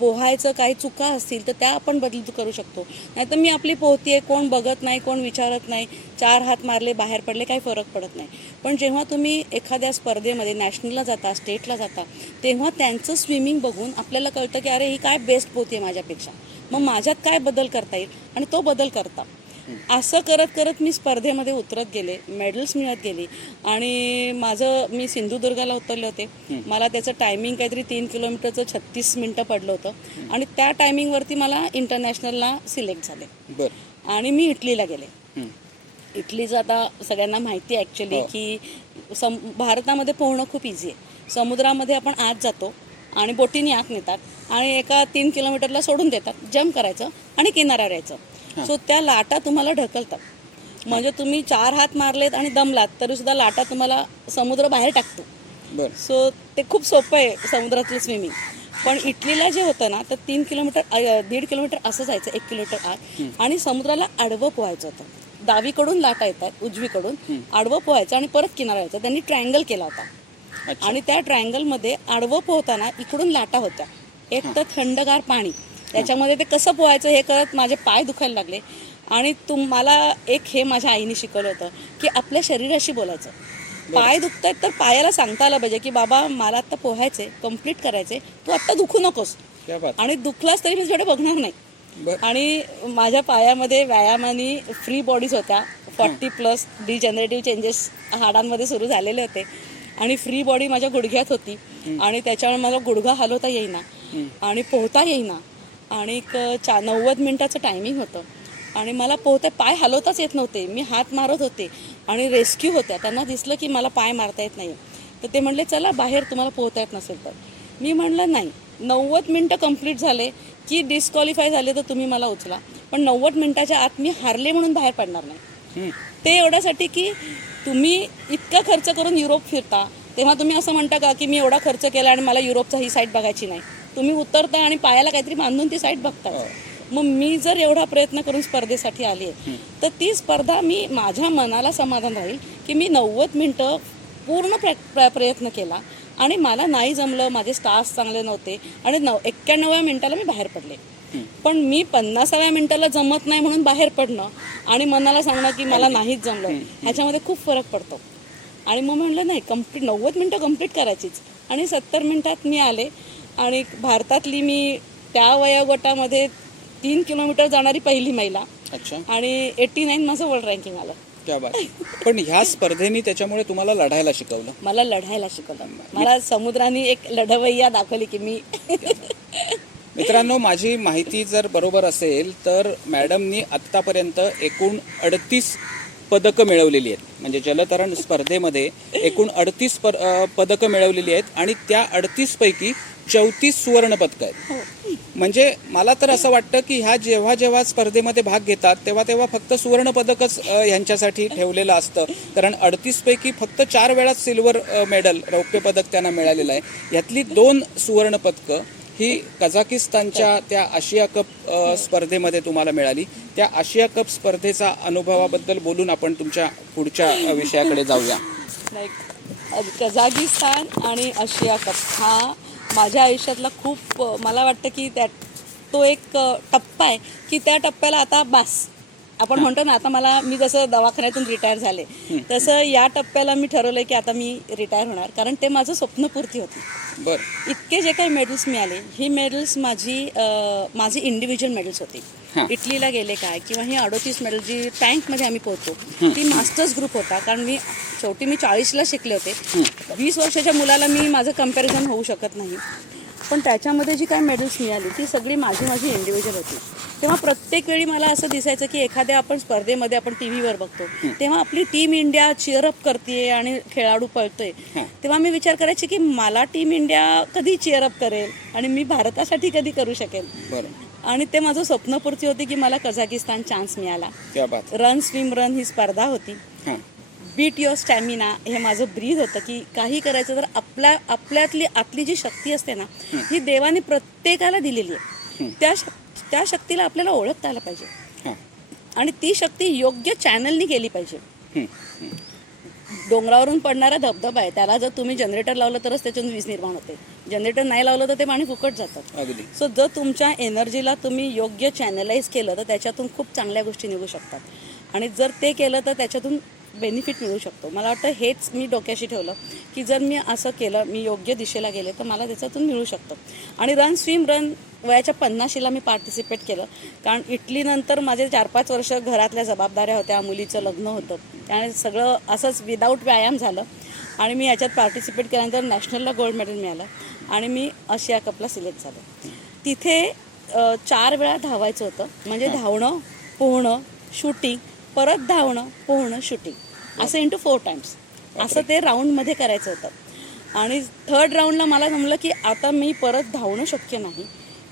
पोहायचं काही चुका असतील तर त्या आपण बदल करू शकतो. नाहीतर मी आपली पोहतीये, कोण बघत नाही, कोण विचारत नाही, 4 हात मारले बाहेर पडले काही फरक पडत नाही. पण जेव्हा तुम्ही एखाद्या स्पर्धेमध्ये नॅशनलला जाता, स्टेटला जाता, तेव्हा त्यांचं स्विमिंग बघून आपल्याला कळतं की अरे ही काय बेस्ट पोहते माझ्यापेक्षा, मग माझ्यात काय बदल करता येईल आणि तो बदल करता. असं करत करत मी स्पर्धेमध्ये उतरत गेले, मेडल्स मिळत गेली. आणि मी सिंधुदुर्गाला उतरले होते. मला त्याचं टायमिंग काहीतरी 3 किलोमीटरचं 36 मिनटं पडलं होतं आणि त्या टायमिंगवरती मला इंटरनॅशनलला सिलेक्ट झाले. आणि मी इटलीला गेले. इटलीचं आता सगळ्यांना माहिती आहे ॲक्च्युली की भारतामध्ये पोहणं खूप इझी आहे. समुद्रामध्ये आपण आत जातो, आणि बोटीने आत नेतात आणि एका 3 किलोमीटरला सोडून देतात, जम्प करायचं आणि किनाऱ्यावर यायचं. सो त्या लाटा तुम्हाला ढकलतात. म्हणजे तुम्ही 4 हात मारलेत आणि दमलात तरी सुद्धा लाटा तुम्हाला समुद्र बाहेर टाकतो. बरं. सो ते खूप सोपं आहे समुद्रातलं स्विमिंग. पण इटलीला जे होतं ना तर 3 किलोमीटर 1.5 किलोमीटर असं जायचं, 1 किलोमीटर आत, आणि समुद्राला आडवं पोहायचं होतं. डावीकडून लाटा येतात, उजवीकडून आडवं पोहायचं आणि परत किनारा यायचं. त्यांनी ट्रायंगल केला होता. अच्छा. आणि त्या ट्रायंगलमध्ये आडवं पोहताना इकडून लाटा होत्या, एक तर थंडगार पाणी, त्याच्यामध्ये ते कसं पोहायचं हे कळत माझे पाय दुखायला लागले. आणि मला एक हे माझ्या आईने शिकवलं होतं की आपल्या शरीराशी बोलायचं. पाय दुखतायत तर पायाला सांगता आलं पाहिजे की बाबा मला आत्ता पोहायचंय, कम्प्लीट करायचंय, तू आत्ता दुखू नकोस. क्या बात. आणि दुखलास तरी मी तुझ्याकडे बघणार नाही. बरं. आणि माझ्या पायामध्ये व्यायामाने फ्री बॉडीज होत्या. 40+ डिजनरेटिव्ह चेंजेस हाडांमध्ये सुरू झालेले होते आणि फ्री बॉडी माझ्या गुडघ्यात होती. आणि त्याच्यामुळे मला गुडघा हलवता येईना आणि पोहता येईना. आणि 90 मिनिटाचं टायमिंग होतं आणि मला पाय हलवताच येत नव्हते. मी हात मारत होते आणि रेस्क्यू होत्या, त्यांना दिसलं की मला पाय मारता येत नाही. तर ते म्हणले चला बाहेर, तुम्हाला पोहता येत नसेल तर. मी म्हणलं नाही, 90 मिनटं कंप्लीट झाले की डिस्क्वालिफाय झाले तर तुम्ही मला उचला, पण 90 मिनिटाच्या आत मी हारले म्हणून बाहेर पडणार नाही. ते एवढ्यासाठी की तुम्ही इतका खर्च करून युरोप फिरता तेव्हा तुम्ही असं म्हणता का की मी एवढा खर्च केला आणि मला युरोपचा ही साईड बघायची नाही. तुम्ही उतरता आणि पायाला काहीतरी बांधून ती साईड बघता. मग मी जर एवढा प्रयत्न करून स्पर्धेसाठी आली आहे तर ती स्पर्धा मी माझ्या मनाला समाधान राहील की मी 90 मिनटं पूर्ण प्रयत्न केला आणि मला नाही जमलं, माझे स्टार्स चांगले नव्हते आणि 91व्या मिनिटाला मी बाहेर पडले. पण मी 50व्या मिनिटाला जमत नाही म्हणून बाहेर पडणं आणि मनाला सांगणं की मला नाहीच जमलं, ह्याच्यामध्ये खूप फरक पडतो. आणि मग म्हणलं नाही, 90 मिनटं कंप्लीट करायचीच. आणि 70 मिनिटात मी आले आणि भारतातली मी त्या वयोगटामध्ये 3 किलोमीटर जाणारी पहिली महिला. अच्छा. आणि 89 माझं वर्ल्ड रँकिंग आलं. क्या बात. पण ह्या स्पर्धेने त्याच्यामुळे तुम्हाला लढायला शिकवलं. मला लढायला शिकवलं. मला समुद्राने एक लढवय्या दाखवली की मी. मित्रांनो, माझी माहिती जर बरोबर असेल तर मॅडमनी आत्तापर्यंत एकूण 38 पदकं मिळवलेली आहेत. म्हणजे जलतरण स्पर्धेमध्ये एकूण 38 पदकं मिळवलेली आहेत आणि त्या 38 पैकी 34 सुवर्ण पदकं आहेत. म्हणजे मला तर असं वाटतं की ह्या जेव्हा जेव्हा स्पर्धेमध्ये भाग घेतात तेव्हा तेव्हा फक्त सुवर्ण पदकच ह्यांच्यासाठी ठेवलेलं असतं. कारण 38 पैकी फक्त 4 वेळा सिल्वर मेडल, रौप्य पदक त्यांना मिळालेलं आहे. यातली 2 सुवर्ण पदकं ही कझाकिस्तानच्या त्या आशिया कप स्पर्धेमध्ये तुम्हाला मिळाली. त्या आशिया कप स्पर्धेचा अनुभवाबद्दल बोलून आपण तुमच्या पुढच्या विषयाकडे जाऊया. कझाकिस्तान आणि आशिया कप हा माझ्या आयुष्यातला खूप, मला वाटतं की तो एक टप्पा आहे की त्या टप्प्याला आता बास. आपण म्हणतो ना, आता मी जसं दवाखान्यातून रिटायर झाले तसं या टप्प्याला मी ठरवलंय की आता मी रिटायर होणार, कारण ते माझं स्वप्नपूर्ती होती. बरं. इतके जे काही मेडल्स मिळाले, ही मेडल्स माझी इंडिव्हिज्युअल मेडल्स होती. इटलीला गेले काय किंवा ही 38 मेडल जी टँकमध्ये आम्ही पोहोचतो ती मास्टर्स ग्रुप होता. कारण मी 40ला शिकले होते. 20 वर्षाच्या मुलाला माझं कम्पॅरिझन होऊ शकत नाही. पण त्याच्यामध्ये जी काही मेडल्स मिळाली ती सगळी माझी इंडिव्हिज्युअल होती. तेव्हा प्रत्येक वेळी मला असं दिसायचं की एखाद्या आपण स्पर्धेमध्ये आपण टीव्हीवर बघतो तेव्हा आपली टीम इंडिया चिअरअप करते आणि खेळाडू पळतोय, तेव्हा मी विचार करायची की मला टीम इंडिया कधी चिअरअप करेल आणि मी भारतासाठी कधी करू शकेल. आणि ते माझं स्वप्नपूर्ती होती की मला कझाकिस्तान चान्स मिळाला. रन स्विम रन ही स्पर्धा होती. बीट युअर स्टॅमिना हे माझं ब्रीद होतं की काही करायचं तर आपल्यातली जी शक्ती असते ना ही देवाने प्रत्येकाला दिलेली आहे. त्या शक्तीला आपल्याला ओळखता आलं पाहिजे आणि ती शक्ती योग्य चॅनलनी गेली पाहिजे. डोंगरावरून पडणारा धबधबा आहे, त्याला जर तुम्ही जनरेटर लावलं तरच त्याच्यातून वीज निर्माण होते. जनरेटर नाही लावलं तर ते पाणी फुकट जातात. सो जर तुमच्या एनर्जीला तुम्ही योग्य चॅनलाइज केलं तर त्याच्यातून खूप चांगल्या गोष्टी निघू शकतात. आणि जर ते केलं तर त्याच्यातून बेनिफिट मिळू शकतो. मला वाटतं हेच मी डोक्याशी ठेवलं की जर मी असं केलं, मी योग्य दिशेला गेले तर मला त्याच्यातून मिळू शकतं. आणि रन स्विम रन वयाच्या 50शीला मी पार्टिसिपेट केलं. कारण इटलीनंतर माझे 4-5 वर्ष घरातल्या जबाबदाऱ्या होत्या, मुलीचं लग्न होतं, त्यामुळे सगळं असंच विदाऊट व्यायाम झालं. आणि मी याच्यात पार्टिसिपेट केल्यानंतर नॅशनलला गोल्ड मेडल मिळालं आणि मी आशिया कपला सिलेक्ट झालो. तिथे 4 वेळा धावायचं होतं. म्हणजे धावणं, पोहणं, शूटिंग, परत धावणं, पोहणं, शूटिंग असं इंटू 4 टाइम्स असं ते राऊंडमध्ये करायचं होतं. आणि थर्ड राऊंडला मला जमलं की आता मी परत धावणं शक्य नाही.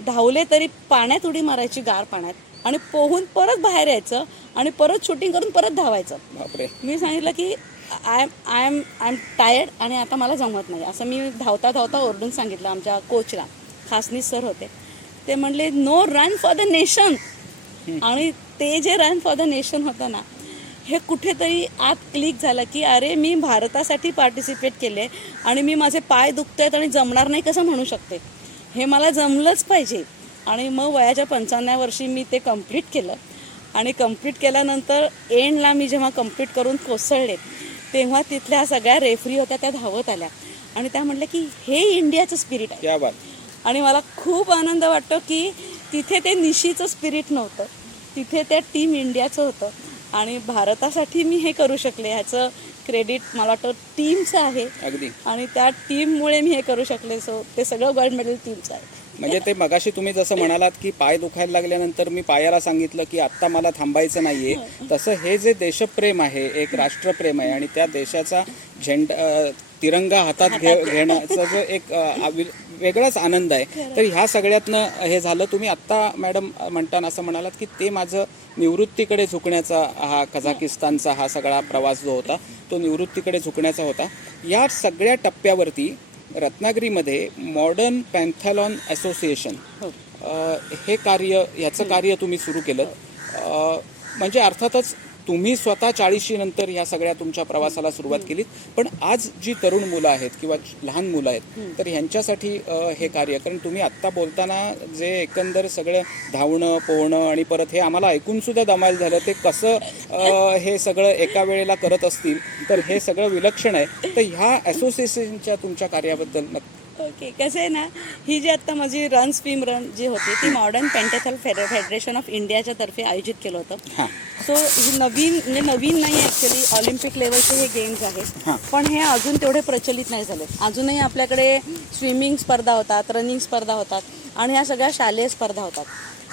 धावले तरी पाण्यात उडी मारायची, गार पाण्यात, आणि पोहून परत बाहेर यायचं आणि परत शूटिंग करून परत धावायचं. बापरे. मी सांगितलं की आय एम टायर्ड आणि आता मला जमत नाही, असं मी धावता धावता ओरडून सांगितलं आमच्या कोचला. खासनी सर होते, ते म्हणले no run for the nation. आणि ते जे रन फॉर द नेशन होतं ना, हे कुठेतरी आत क्लिक झालं की अरे मी भारतासाठी पार्टिसिपेट केले आणि मी माझे पाय दुखतायत आणि जमणार नाही कसं म्हणू शकते, हे मला जमलंच पाहिजे. आणि मग वयाच्या 55व्या वर्षी मी ते कंप्लीट केलं. आणि कंप्लीट केल्यानंतर एंडला मी जेव्हा कंप्लीट करून कोसळले तेव्हा तिथल्या सगळ्या रेफरी होत्या, त्या धावत आल्या आणि त्या म्हटल्या की हे इंडियाचं स्पिरिट आहे. क्या बात. आणि मला खूप आनंद वाटतो की तिथे ते निशीचं स्पिरिट नव्हतं, तिथे त्या टीम इंडियाचं होतं. आणि भारतासाठी मी हे करू शकले, ह्याचं क्रेडिट मला वाटतं टीमचं आहे. अगदी. आणि त्या टीममुळे मी हे करू शकले. सो ते सगळं गोल्ड मेडल टीमचं आहे. म्हणजे ते मगाशी तुम्ही जसं म्हणालात की पाय दुखायला लागल्यानंतर मी पायाला सांगितलं की आत्ता मला थांबायचं नाहीये, तसं हे जे देशप्रेम आहे, एक राष्ट्रप्रेम आहे आणि त्या देशाचा झेंडा तिरंगा हातात घेण्याचा जो एक वेगळाच आनंद आहे. तर ह्या सगळ्यातनं हे झालं. तुम्ही आत्ता मॅडम म्हणताना असं म्हणालात की ते माझं निवृत्तीकडे झुकण्याचा, हा कझाकिस्तानचा हा सगळा प्रवास जो होता तो निवृत्तीकडे झुकण्याचा होता. या सगळ्या टप्प्यावरती रत्नागिरीमध्ये मॉडर्न पॅन्थॅलॉन असोसिएशन हे कार्य, ह्याचं कार्य तुम्ही सुरू केलं. म्हणजे अर्थातच तुम्ही स्वतः 40शी नंतर ह्या सगळ्या तुमच्या प्रवासाला सुरुवात केलीत, पण आज जी तरुण मुलं आहेत किंवा लहान मुलं आहेत तर ह्यांच्यासाठी हे कार्य, कारण तुम्ही आत्ता बोलताना जे एकंदर सगळं धावणं पोहणं आणि परत हे आम्हाला ऐकून सुद्धा दमायला झालं, ते कसं हे सगळं एका वेळेला करत असतील, तर हे सगळं विलक्षण आहे. तर ह्या असोसिएशनच्या तुमच्या कार्याबद्दल ओके, कसं आहे ना, ही जी आत्ता माझी रन स्विम रन जी होती ती मॉडर्न पेंटाथल फेडरेशन ऑफ इंडियाच्या तर्फे आयोजित केलं होतं. सो ही नवीन नाही, ॲक्च्युली ऑलिम्पिक लेवलचे हे गेम्स आहेत, पण हे अजून तेवढे प्रचलित नाही झाले. अजूनही आपल्याकडे स्विमिंग स्पर्धा होतात, रनिंग स्पर्धा होतात आणि ह्या सगळ्या शालेय स्पर्धा होतात,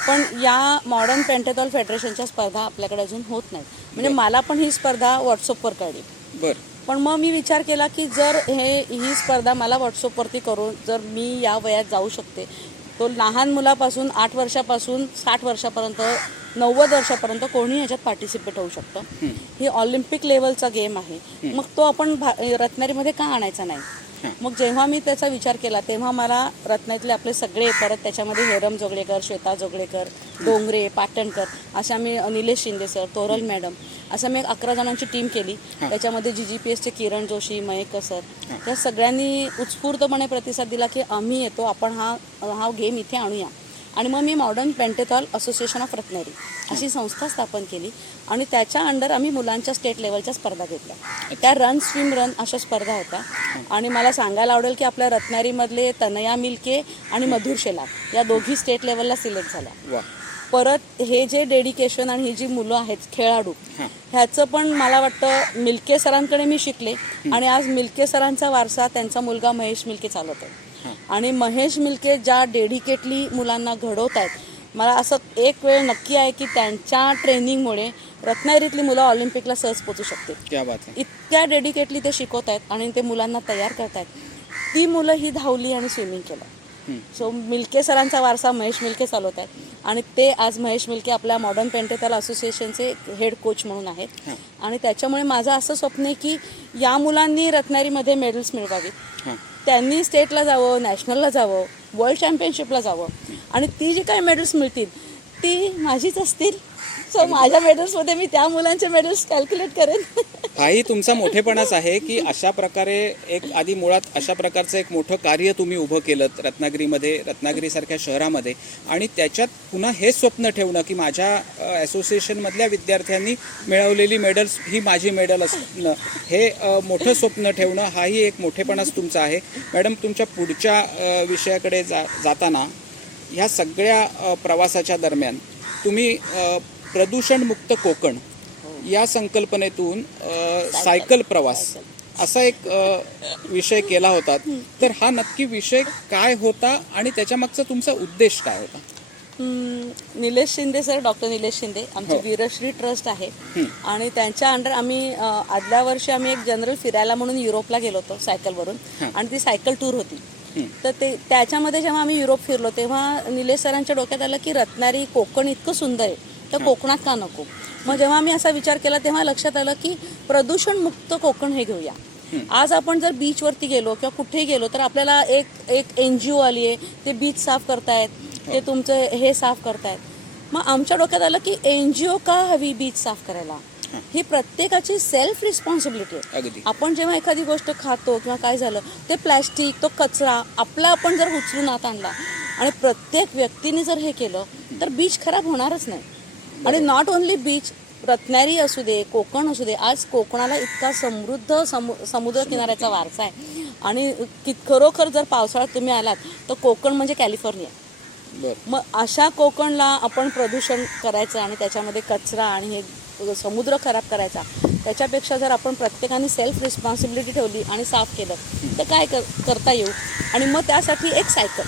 पण या मॉडर्न पेंटाथल फेडरेशनच्या स्पर्धा आपल्याकडे अजून होत नाहीत. म्हणजे मला पण ही स्पर्धा व्हॉट्सअपवर कळली. बरं. पण मग मी विचार केला की जर ही स्पर्धा मला व्हॉट्सअपवरती करून जर मी या वयात जाऊ शकते, तो लहान मुलापासून 8 वर्षापासून 60 वर्षापर्यंत 90 वर्षापर्यंत कोणी ह्याच्यात पार्टिसिपेट होऊ शकतं. ही ऑलिम्पिक लेवलचा गेम आहे, मग तो आपण रत्नागिरीमध्ये का आणायचा नाही. मग जेव्हा मी त्याचा विचार केला तेव्हा मला रत्नागिरीतले आपले सगळे, परत त्याच्यामध्ये हेरम जोगळेकर, श्वेता जोगळेकर, डोंगरे, पाटणकर, अशा मी, निलेश शिंदे सर, तोरल मॅडम, असं मी 11 जणांची टीम केली. त्याच्यामध्ये GGPSचे किरण जोशी, मयेकर सर, त्या सगळ्यांनी उत्स्फूर्तपणे प्रतिसाद दिला की आम्ही येतो, आपण हा गेम इथे आणूया. आणि मग मी मॉडर्न पेंटाथॉन असोसिएशन ऑफ रत्नागिरी अशी संस्था स्थापन केली आणि त्याच्या अंडर आम्ही मुलांच्या स्टेट लेवलच्या स्पर्धा घेतल्या. त्या रन स्विम रन अशा स्पर्धा होत्या. आणि मला सांगायला आवडेल की आपल्या रत्नागिरीमधले तनया मिल्के आणि मधुर शेलार या दोघी स्टेट लेवलला सिलेक्ट झाल्या. परत हे जे डेडिकेशन आणि ही जी मुलं आहेत खेळाडू, ह्याचं पण मला वाटतं मिल्के सरांकडे मी शिकले आणि आज मिल्के सरांचा वारसा त्यांचा मुलगा महेश मिल्के चालवत आहे. आणि महेश मिल्के ज्या डेडिकेटली मुलांना घडवत आहेत, मला असं एक वेळ नक्की आहे की त्यांच्या ट्रेनिंगमुळे रत्नागिरीतली मुलं ऑलिम्पिकला सहज पोचू शकतील. इतक्या डेडिकेटली ते शिकवत आहेत आणि ते मुलांना तयार करत आहेत. ती मुलं ही धावली आणि स्विमिंग केलं. सो मिल्के सरांचा वारसा महेश मिल्के चालवत आहेत आणि ते आज महेश मिल्के आपल्या मॉडर्न पेंटाथॉन असोसिएशनचे हेड कोच म्हणून आहेत. आणि त्याच्यामुळे माझं असं स्वप्न आहे की या मुलांनी रत्नागिरीमध्ये मेडल्स मिळवावीत, त्यांनी स्टेटला जावं, नॅशनलला जावं, वर्ल्ड चॅम्पियनशिपला जावं आणि ती जी काही मेडल्स मिळतील ती माझीच असतील. सो माझ्या मेडल्समध्ये मी त्या मुलांचे मेडल्स कॅल्क्युलेट करेन. हाही तुमचा मोठेपणाच आहे की अशा प्रकारे एक आधी मुळात अशा प्रकारचं एक मोठं कार्य तुम्ही उभं केलं रत्नागिरीमध्ये, रत्नागिरीसारख्या शहरामध्ये, आणि त्याच्यात पुन्हा हे स्वप्न ठेवणं की माझ्या असोसिएशनमधल्या विद्यार्थ्यांनी मिळवलेली मेडल्स ही माझी मेडल असणं, हे मोठं स्वप्न ठेवणं, हाही एक मोठेपणाच तुमचा आहे. मॅडम, तुमच्या पुढच्या विषयाकडे जाताना ह्या सगळ्या प्रवासाच्या दरम्यान तुम्ही प्रदूषणमुक्त कोकण या संकल्पनेतून सायकल प्रवास असा एक विषय केला होता. तर हा नक्की विषय काय होता आणि त्याच्या मागचा तुमचा उद्देश काय होता? निलेश शिंदे सर, डॉक्टर निलेश शिंदे, आमची वीरश्री ट्रस्ट आहे आणि त्यांच्या अंडर आम्ही आदल्या वर्षी आम्ही एक जनरल फिरायला म्हणून युरोपला गेलो होतो सायकलवरून आणि ती सायकल टूर होती. तर त्याच्यामध्ये जेव्हा आम्ही युरोप फिरलो तेव्हा निलेश सरांच्या डोक्यात आलं की रत्नागिरी कोकण इतकं सुंदर आहे तर कोकणात का नको. मग जेव्हा आम्ही असा विचार केला तेव्हा लक्षात आलं की प्रदूषण मुक्त कोकण हे घेऊया. आज आपण जर बीचवरती गेलो किंवा कुठेही गेलो तर आपल्याला एक NGO आली आहे, ते बीच साफ करतायत, ते तुमचं हे साफ करतायत. मग आमच्या डोक्यात आलं की NGO का हवी बीच साफ करायला, ही प्रत्येकाची सेल्फ रिस्पॉन्सिबिलिटी आहे. आपण जेव्हा एखादी गोष्ट खातो किंवा काय झालं ते प्लॅस्टिक, तो कचरा आपला आपण जर उचलून आत आणला आणि प्रत्येक व्यक्तीने जर हे केलं तर बीच खराब होणारच नाही. आणि नॉट ओन्ली बीच, रत्नागिरी असू दे, कोकण असू दे, आज कोकणाला इतका समृद्ध समुद्र किनाऱ्याचा वारसा आहे आणि खरोखर जर पावसाळ्यात तुम्ही आलात तर कोकण म्हणजे कॅलिफोर्निया. मग अशा कोकणला आपण प्रदूषण करायचं आणि त्याच्यामध्ये कचरा आणि हे समुद्र खराब करायचा, त्याच्यापेक्षा जर आपण प्रत्येकाने सेल्फ रिस्पॉन्सिबिलिटी ठेवली आणि साफ केलं तर काय करता येऊ. आणि मग त्यासाठी एक सायकल,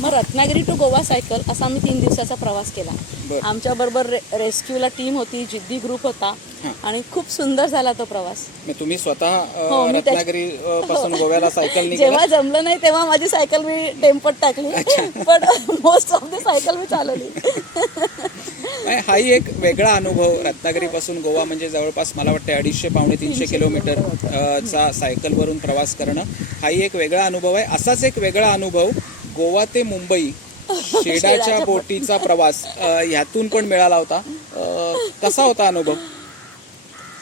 मग रत्नागिरी टू गोवा सायकल असा आम्ही 3 दिवसाचा प्रवास केला. आमच्याबरोबर रेस्क्यूला टीम होती, जिद्दी ग्रुप होता आणि खूप सुंदर झाला तो प्रवास. तुम्ही स्वतः रत्नागिरी पासून गोव्याला सायकल जेव्हा जमलं नाही तेव्हा माझी सायकल मी टेम्पोत टाकली, पण मोस्ट ऑफ द सायकल मी चालवली. हाही एक वेगळा अनुभव. रत्नागिरीपासून गोवा म्हणजे जवळपास मला वाटतं 250-300 किलोमीटर चा सायकलवरून प्रवास करणं हाही एक वेगळा अनुभव आहे. असाच एक वेगळा अनुभव गोवा ते मुंबई शेडाच्या बोटीचा प्रवास ह्यातून पण मिळाला होता. कसा होता अनुभव?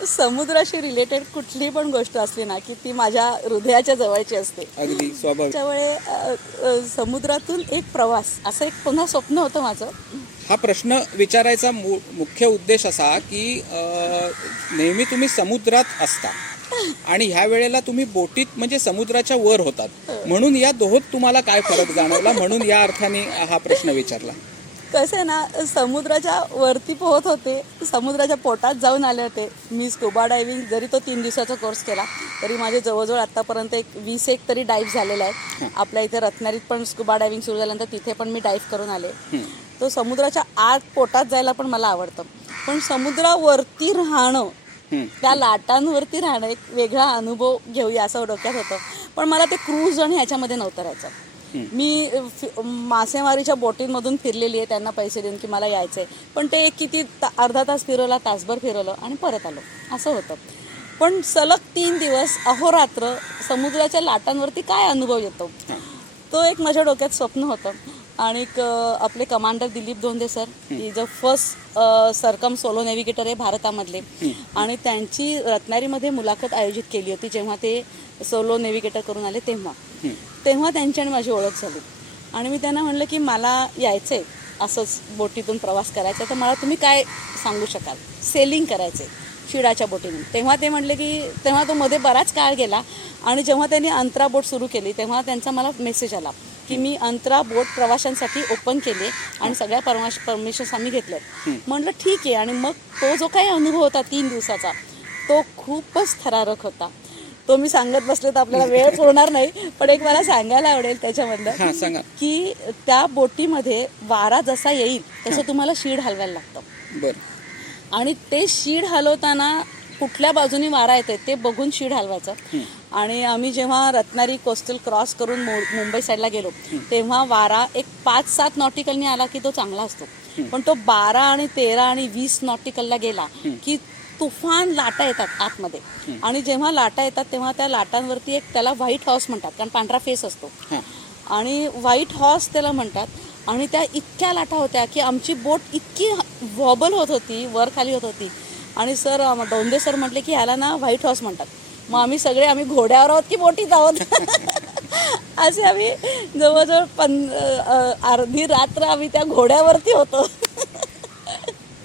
समुद्राशी रिलेटेड कुठली पण गोष्ट असली ना की ती माझ्या हृदयाच्या जवळची असते. अगदी स्वाभाविक. त्यामुळे समुद्रातून एक प्रवास असं एक पुन्हा स्वप्न होतं माझं. हा प्रश्न विचारायचा मुख्य उद्देश असा की नेहमी तुम्ही समुद्रात असता आणि ह्या वेळेला तुम्ही बोटीत म्हणजे समुद्राच्या वर होतात, म्हणून या दोहोत तुम्हाला काय फरक जाणवला, म्हणून या अर्थाने हा प्रश्न विचारला. कसं आहे ना, समुद्राच्या वरती पोहत होते, समुद्राच्या पोटात जाऊन आले होते. मी स्कुबा डायव्हिंग जरी तो 3 दिवसाचा कोर्स केला तरी माझे जवळजवळ आतापर्यंत 20 तरी डाईव्ह झालेले आहेत. आपल्या इथे रत्नागिरीत पण स्कुबा डायव्हिंग सुरू झाल्यानंतर तिथे पण मी डाईव्ह करून आले. तो समुद्राच्या आत पोटात जायला पण मला आवडतं, पण समुद्रावरती राहणं, त्या लाटांवरती राहणं एक वेगळा अनुभव घेऊया असं डोक्यात होतं. पण मला ते क्रूज आणि ह्याच्यामध्ये नव्हतं राहायचं. मी मासेमारीच्या बोटींमधून फिरलेली आहे त्यांना पैसे देऊन की मला यायचं आहे, पण ते किती अर्धा तास फिरवला, तासभर फिरवलं आणि परत आलो असं होतं. पण सलग 3 दिवस अहोरात्र समुद्राच्या लाटांवरती काय अनुभव येतो तो एक माझ्या डोक्यात स्वप्न होतं. आणि आपले commander Dilip Dhonde sir, is a first circum solo navigator आहे भारतामधले, आणि त्यांची रत्नागिरीमध्ये मुलाखत आयोजित केली होती जेव्हा ते सोलो नेव्हिगेटर करून आले तेव्हा त्यांची आणि माझी ओळख झाली. आणि मी त्यांना म्हणलं की मला यायचं आहे असंच बोटीतून प्रवास करायचा, तर मला तुम्ही काय सांगू शकाल, सेलिंग करायचं आहे शिडाच्या बोटीने. तेव्हा ते म्हणले की तेव्हा तो मध्ये बराच काळ गेला आणि जेव्हा त्यांनी अंतरा बोट सुरू केली तेव्हा त्यांचा मला मेसेज आला की मी अंतरा बोट प्रवाशांसाठी ओपन केली आणि सगळ्या परमिशन्स आम्ही घेतल्यात. म्हटलं ठीक आहे. आणि मग तो जो काही अनुभव होता 3 दिवसाचा तो खूपच थरारक होता. तो मी सांगत बसले तर आपल्याला वेळ पुरणार नाही, पण एक मला सांगायला आवडेल त्याच्यामधलं की त्या बोटीमध्ये वारा जसा येईल तसं तुम्हाला शीड हलवायला लागतं. आणि ते शीड हलवताना कुठल्या बाजूने वारा येते ते बघून शीड हलवायचं. आणि आम्ही जेव्हा रत्नागिरी कोस्टल क्रॉस करून मुंबई साईडला गेलो तेव्हा वारा एक 5-7 नॉटिकलनी आला की तो चांगला असतो, पण तो 12 आणि 13 आणि 20 नॉटिकलला गेला की तुफान लाटा येतात आतमध्ये. आणि जेव्हा लाटा येतात तेव्हा त्या लाटांवरती एक त्याला व्हाईट हॉर्स म्हणतात, कारण पांढरा फेस असतो आणि व्हाईट हॉर्स त्याला म्हणतात. आणि त्या इतक्या लाटा होत्या की आमची बोट इतकी वॉबल होत होती, वर खाली होत होती. आणि सर डोंदे सर म्हटले की ह्याला ना व्हाईट हॉर्स म्हणतात. मग आम्ही घोड्यावर आहोत की बोटीत आहोत असे आम्ही जवळजवळ अर्धी रात्र आम्ही त्या घोड्यावरती होतो.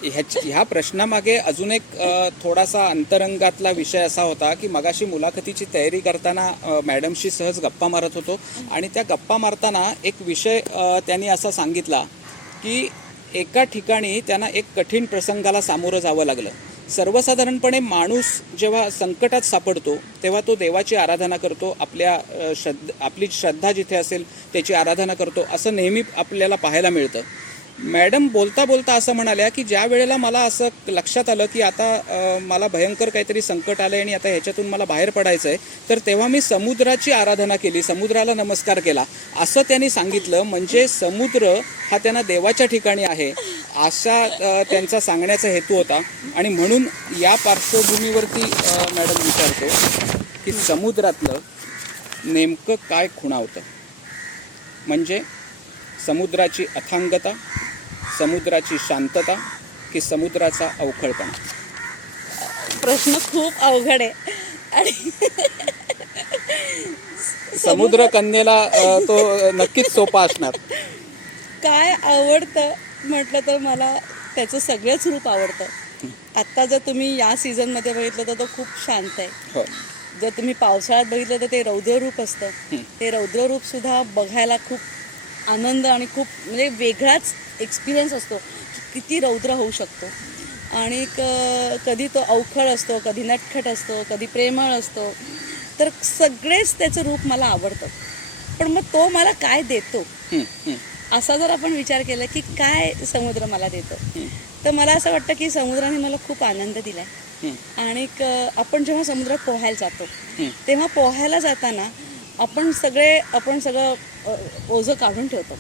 ह्या प्रश्नामागे अजून एक थोडासा अंतरंगातला विषय असा होता की मगाशी मुलाखतीची तयारी करताना मॅडमशी सहज गप्पा मारत होतो आणि त्या गप्पा मारताना एक विषय त्यांनी असा सांगितला की एका ठिकाणी त्यांना एक कठीण प्रसंगाला सामोरं जावं लागलं. सर्वसाधारणपणे माणूस जेव्हा संकटात सापडतो तेव्हा तो देवाची आराधना करतो, आपली श्रद्धा जिथे असेल त्याची आराधना करतो, असं नेहमी आपल्याला पाहायला मिळतं. मॅडम बोलता बोलता असं म्हणाल्या की ज्या वेळेला मला असं लक्षात आलं की आता मला भयंकर काहीतरी संकट आलं आणि आता ह्याच्यातून मला बाहेर पडायचं आहे, तर तेव्हा मी समुद्राची आराधना केली, समुद्राला नमस्कार केला असं त्यांनी सांगितलं. म्हणजे समुद्र हा त्यांना देवाच्या ठिकाणी आहे असा त्यांचा सांगण्याचा हेतू होता. आणि म्हणून या पार्श्वभूमीवरती मॅडम विचारतो की समुद्रातलं नेमकं काय खुणावतं, म्हणजे समुद्राची अथांगता, समुद्राची शांतता की समुद्राचा अवखळपणा? प्रश्न खूप अवघड आहे. आणि समुद्र कन्येला तो नक्कीच सोपा असणार. काय आवडतं म्हटलं तर मला त्याचं सगळंच रूप आवडतं. आत्ता जर तुम्ही या सीझनमध्ये बघितलं तर तो खूप शांत आहे. हो. जर तुम्ही पावसाळ्यात बघितलं तर ते रौद्ररूप असतं. ते रौद्ररूप सुद्धा बघायला खूप आनंद आणि खूप म्हणजे वेगळाच एक्सपिरियन्स असतो. किती रौद्र होऊ शकतो. आणि कधी तो अवखळ असतो, कधी नटखट असतो, कधी प्रेमळ असतो. तर सगळेच त्याचं रूप मला आवडतं. पण मग तो मला काय देतो असा जर आपण विचार केला की काय समुद्र मला देतो, तर मला असं वाटतं की समुद्राने मला खूप आनंद दिलाय. आणि आपण जेव्हा समुद्रात पोहायला जातो तेव्हा पोहायला जाताना आपण सगळं ओझं काढून ठेवतो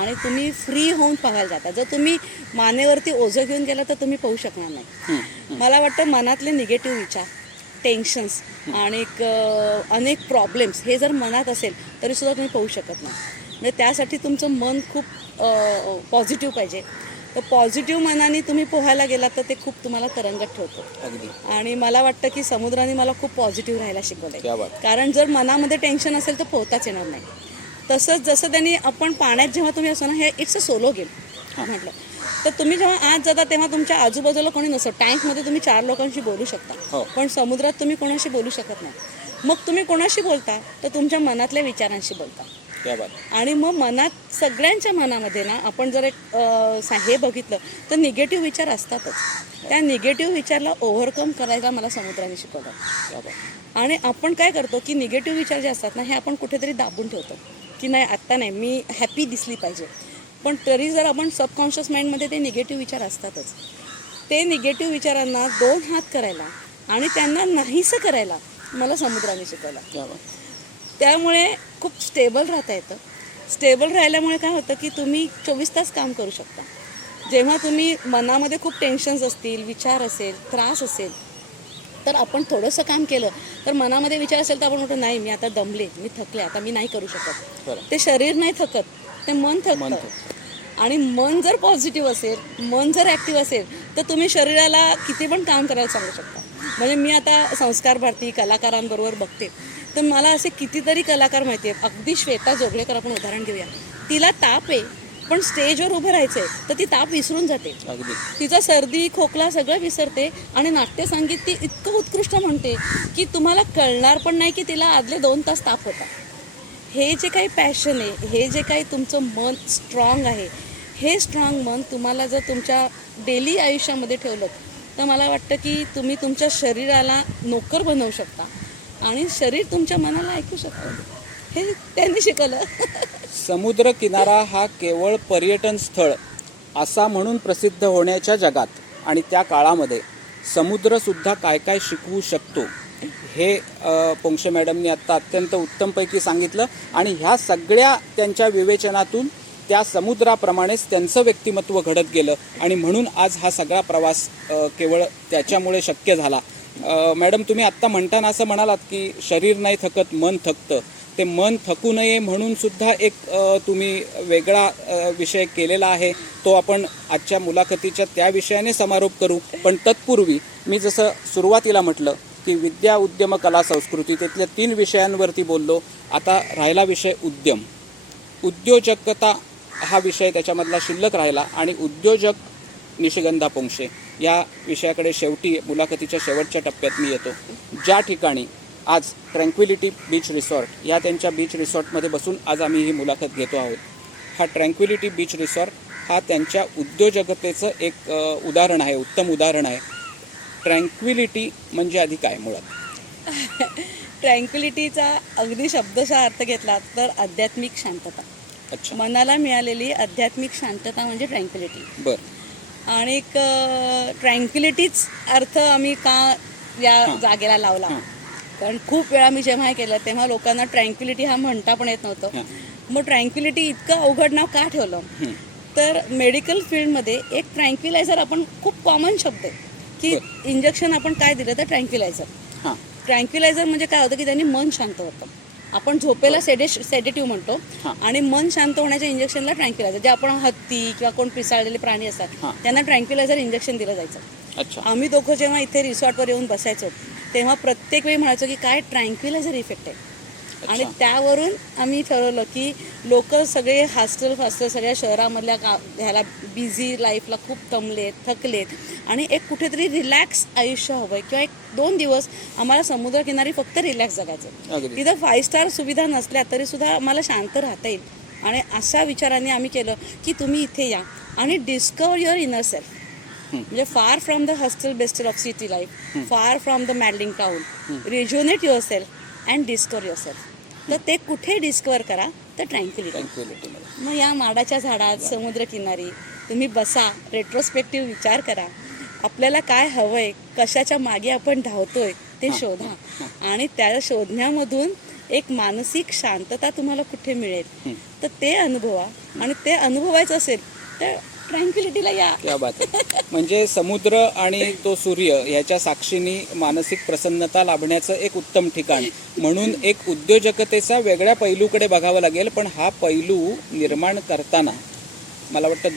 आणि तुम्ही फ्री होऊन पोहायला जाता. जर तुम्ही मानेवरती ओझं घेऊन गेला तर तुम्ही पोहू शकणार नाही. मला वाटतं मनातले निगेटिव्ह विचार, टेन्शन्स आणि अनेक प्रॉब्लेम्स हे जर मनात असेल तरी सुद्धा तुम्ही पोहू शकत नाही. म्हणजे त्यासाठी तुमचं मन खूप पॉझिटिव्ह पाहिजे. तर पॉझिटिव्ह मनाने तुम्ही पोहायला गेलात तर ते खूप तुम्हाला तरंगत ठेवतो. अगदी. आणि मला वाटतं की समुद्राने मला खूप पॉझिटिव्ह राहायला क्या शिकवलंय. बात. कारण जर मनामध्ये टेन्शन असेल तर पोहताच येणार नाही. तसंच जसं त्यांनी आपण पाण्यात जेव्हा तुम्ही असो ना, हे इट्स अ सोलो गेम म्हटलं तर तुम्ही जेव्हा आत जाता तेव्हा तुमच्या आजूबाजूला कोणी नसतं. टँकमध्ये तुम्ही 4 लोकांशी बोलू शकता, हो. पण समुद्रात तुम्ही कोणाशी बोलू शकत नाही. मग तुम्ही कोणाशी बोलता तर तुमच्या मनातल्या विचारांशी बोलता. क्या बात. आणि मग मनात सगळ्यांच्या मनामध्ये ना आपण जर एक हे बघितलं तर निगेटिव्ह विचार असतातच. त्या निगेटिव्ह विचारला ओव्हरकम करायला मला समुद्राने शिकवलं. क्या बात. आणि आपण काय करतो की निगेटिव्ह विचार जे असतात ना हे आपण कुठेतरी दाबून ठेवतो की नाही आत्ता नाही, मी हॅपी दिसली पाहिजे. पण तरी जर आपण सबकॉन्शियस माइंडमध्ये ते निगेटिव्ह विचार असतातच. ते निगेटिव्ह विचारांना 2 हात करायला आणि त्यांना नाहीसं करायला मला समुद्राने शिकवलं. क्या बात. त्यामुळे खूप स्टेबल राहता येतं. स्टेबल राहिल्यामुळे काय होतं की तुम्ही 24 तास काम करू शकता. जेव्हा तुम्ही मनामध्ये खूप टेन्शन्स असतील, विचार असेल, त्रास असेल, तर आपण थोडंसं काम केलं तर मनामध्ये विचार असेल तर आपण म्हणतो नाही मी आता दमले, मी थकले, आता मी नाही करू शकत. बरं. ते शरीर नाही थकत, ते मन थकतं. आणि मन जर पॉझिटिव्ह असेल, मन जर ॲक्टिव्ह असेल तर तुम्ही शरीराला किती पण काम करायला सांगू शकता. म्हणजे मी आता संस्कार भारती कलाकारांबरोबर बघते तर मला असे कितीतरी कलाकार माहिती आहेत. अगदी श्वेता जोगळेकर आपण उदाहरण घेऊया. तिला ताप आहे पण स्टेजवर उभं राहायचं आहे तर ती ताप विसरून जाते. अगदी. तिचा सर्दी खोकला सगळं विसरते आणि नाट्यसंगीत ती इतकं उत्कृष्ट म्हणते की तुम्हाला कळणार पण नाही की तिला आदले 2 तास ताप होता. हे जे काही पॅशन आहे, हे जे काही तुमचं मन स्ट्रॉंग आहे, हे स्ट्रॉंग मन तुम्हाला जर तुमच्या डेली आयुष्यामध्ये ठेवलं तर मला वाटतं की तुम्ही तुमच्या शरीराला नोकर बनवू शकता आणि शरीर तुमच्या मनाला ऐकू शकतं. हे त्यांनी शिकवलं. समुद्र किनारा हा केवळ पर्यटन स्थळ असा म्हणून प्रसिद्ध होण्याच्या जगात आणि त्या काळामध्ये समुद्रसुद्धा काय काय शिकवू शकतो हे पोंक्षे मॅडमनी आत्ता अत्यंत उत्तमपैकी सांगितलं. आणि ह्या सगळ्या त्यांच्या विवेचनातून त्या समुद्राप्रमाणेच त्यांचं व्यक्तिमत्व घडत गेलं आणि म्हणून आज हा सगळा प्रवास केवळ त्याच्यामुळे शक्य झाला. मॅडम तुम्ही आत्ता म्हणताना असं म्हणालात की शरीर नाही थकत, मन थकतं. ते मन थकू नये म्हणून सुद्धा एक तुम्ही वेगळा विषय केलेला आहे. तो आपण आजच्या मुलाखतीच्या त्या विषयाने समारोप करू. पण तत्पूर्वी मी जसं सुरुवातीला म्हटलं की विद्या, उद्यम, कला, संस्कृती त्यातल्या 3 विषयांवरती बोललो. आता राहिला विषय उद्यम. उद्योजकता हा विषय त्याच्यामधला शिल्लक राहिला आणि उद्योजक निशिगंधा पोंक्षे या विषयाकडे शेवटी मुलाखतीच्या शेवटच्या टप्प्यात मी येतो. ज्या ठिकाणी आज ट्रँक्विलिटी बीच रिसॉर्ट या त्यांच्या बीच रिसॉर्टमध्ये बसून आज आम्ही ही मुलाखत घेतो आहोत. हा ट्रँक्विलिटी बीच रिसॉर्ट हा त्यांच्या उद्योजकतेचं एक उदाहरण आहे, उत्तम उदाहरण आहे. ट्रँक्विलिटी म्हणजे आधी काय मुळात? ट्रँक्विलिटीचा अगदी शब्दशः अर्थ घेतला तर आध्यात्मिक शांतता. अच्छा. मनाला मिळालेली आध्यात्मिक शांतता म्हणजे ट्रँक्विलिटी. बरं. आणि ट्रँक्विलिटीच अर्थ आम्ही का या जागेला लावला, कारण खूप वेळा मी जेव्हा हे केलं तेव्हा लोकांना ट्रँक्विलिटी हा म्हणता पण येत नव्हतं. मग ट्रँक्विलिटी इतकं अवघड नाव का ठेवलं, तर मेडिकल फील्डमध्ये एक ट्रँक्विलायझर आपण खूप कॉमन शब्द आहे की इंजेक्शन आपण काय दिलं तर ट्रँक्विलायझर. ट्रँक्विलायझर म्हणजे काय होतं की त्यांनी मन शांत होतं. आपण झोपेला सेडेटिव्ह म्हणतो आणि मन शांत होण्याच्या इंजेक्शनला ट्रँक्विलायझर. जे आपण हत्ती किंवा कोण पिसाळलेले प्राणी असतात त्यांना ट्रँक्विलायझर इंजेक्शन दिलं जायचं. अच्छा. आम्ही दोघं जेव्हा इथे रिसॉर्टवर येऊन बसायचो तेव्हा प्रत्येक वेळी म्हणायचो की काय ट्रँक्विलायझर इफेक्ट आहे. आणि त्यावरून आम्ही ठरवलं की लोक सगळे हॉस्टेल सगळ्या शहरामधल्या ह्याला बिझी लाईफला खूप थकलेत आणि एक कुठेतरी रिलॅक्स आयुष्य हवंय किंवा 1-2 दिवस आम्हाला समुद्रकिनारी फक्त रिलॅक्स जगायचं. तिथं 5 स्टार सुविधा नसल्या तरी सुद्धा आम्हाला शांत राहता येईल. आणि अशा विचाराने आम्ही केलं की तुम्ही इथे या आणि डिस्कवर युअर इनर सेल्फ. म्हणजे far from the hustle bustle of city life, far from the maddening town, rejuvenate your self and discover your self. तर ते कुठे डिस्कवर करा तर ट्रँक्विलिटी. मग या माडाच्या झाडात समुद्रकिनारी तुम्ही बसा, रेट्रोस्पेक्टिव्ह विचार करा, आपल्याला काय हवंय, कशाच्या मागे आपण धावतोय ते शोधा आणि त्या शोधण्यामधून एक मानसिक शांतता तुम्हाला कुठे मिळेल तर ते अनुभवा. आणि ते अनुभवायचं असेल तर ट्रँक्विलिटीला या. क्या बात आहे. म्हणजे समुद्र आणि तो सूर्य ह्याच्या साक्षीने मानसिक प्रसन्नता लाभण्याचं एक उत्तम ठिकाण म्हणून एक उद्योजकतेचा वेगळ्या पैलूकडे बघावं लागेल. पण हा पैलू निर्माण करताना मला वाटतं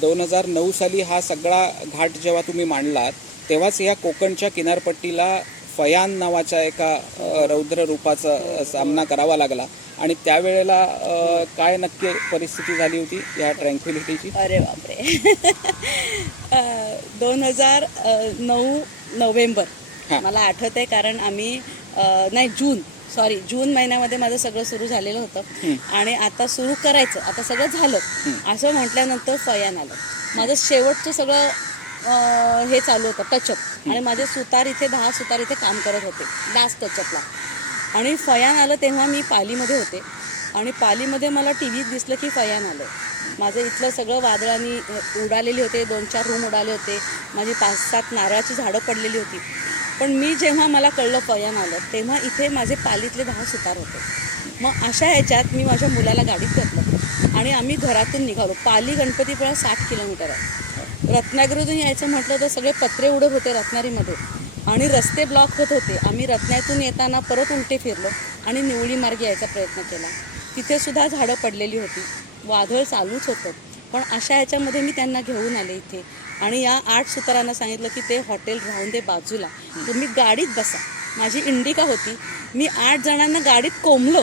2009 साली हा सगळा घाट जेव्हा तुम्ही मांडलात तेव्हाच या कोकणच्या किनारपट्टीला फयान नावाच्या एका रौद्र रूपाचा सामना करावा लागला. आणि त्यावेळेला काय नक्की परिस्थिती झाली होती या ट्रँक्विलिटीची? अरे बापरे. 2009 नोव्हेंबर मला आठवत आहे, कारण आम्ही जून महिन्यामध्ये माझं सगळं सुरू झालेलं होतं आणि आता सुरू करायचं, आता सगळं झालं असं म्हटल्यानंतर फयान आलं. माझं शेवटचं सगळं हे चालू होतं टचअप आणि माझे सुतार इथे 10 सुतार इथे काम करत होते लास्ट टचअपला. आणि फयान आलं तेव्हा मी पालीमध्ये होते आणि पालीमध्ये मला टी व्हीत दिसलं की फयान आलं. माझं इथलं सगळं वादळाने उडालेली होते, 2-4 रूम उडाले होते, माझी 5-7 नारळाची झाडं पडलेली होती. पण मी जेव्हा मला कळलं फयान आलं तेव्हा इथे माझे पालीतले 10 सुतार होते. मग अशा ह्याच्यात मी माझ्या मुलाला गाडीत घेतलं आणि आम्ही घरातून निघालो. पाली गणपतीपुळा 60 किलोमीटर आहे. रत्नागिरीतून यायचं म्हटलं तर सगळे पत्रे उडत होते रत्नागिरीमध्ये आणि रस्ते ब्लॉक होत होते. आम्ही रत्नागिरीतून येताना परत उलटे फिरलो आणि निवळी मार्गे यायचा प्रयत्न केला. तिथे सुद्धा झाडं पडलेली होती, वादळ चालूच होतं. पण अशा ह्याच्यामध्ये मी त्यांना घेऊन आले इथे आणि या 8 सुतारांना सांगितलं की ते हॉटेल राहून दे बाजूला, तुम्ही गाडीत बसा. माझी इंडिका होती. मी 8 जणांना गाडीत कोंबलो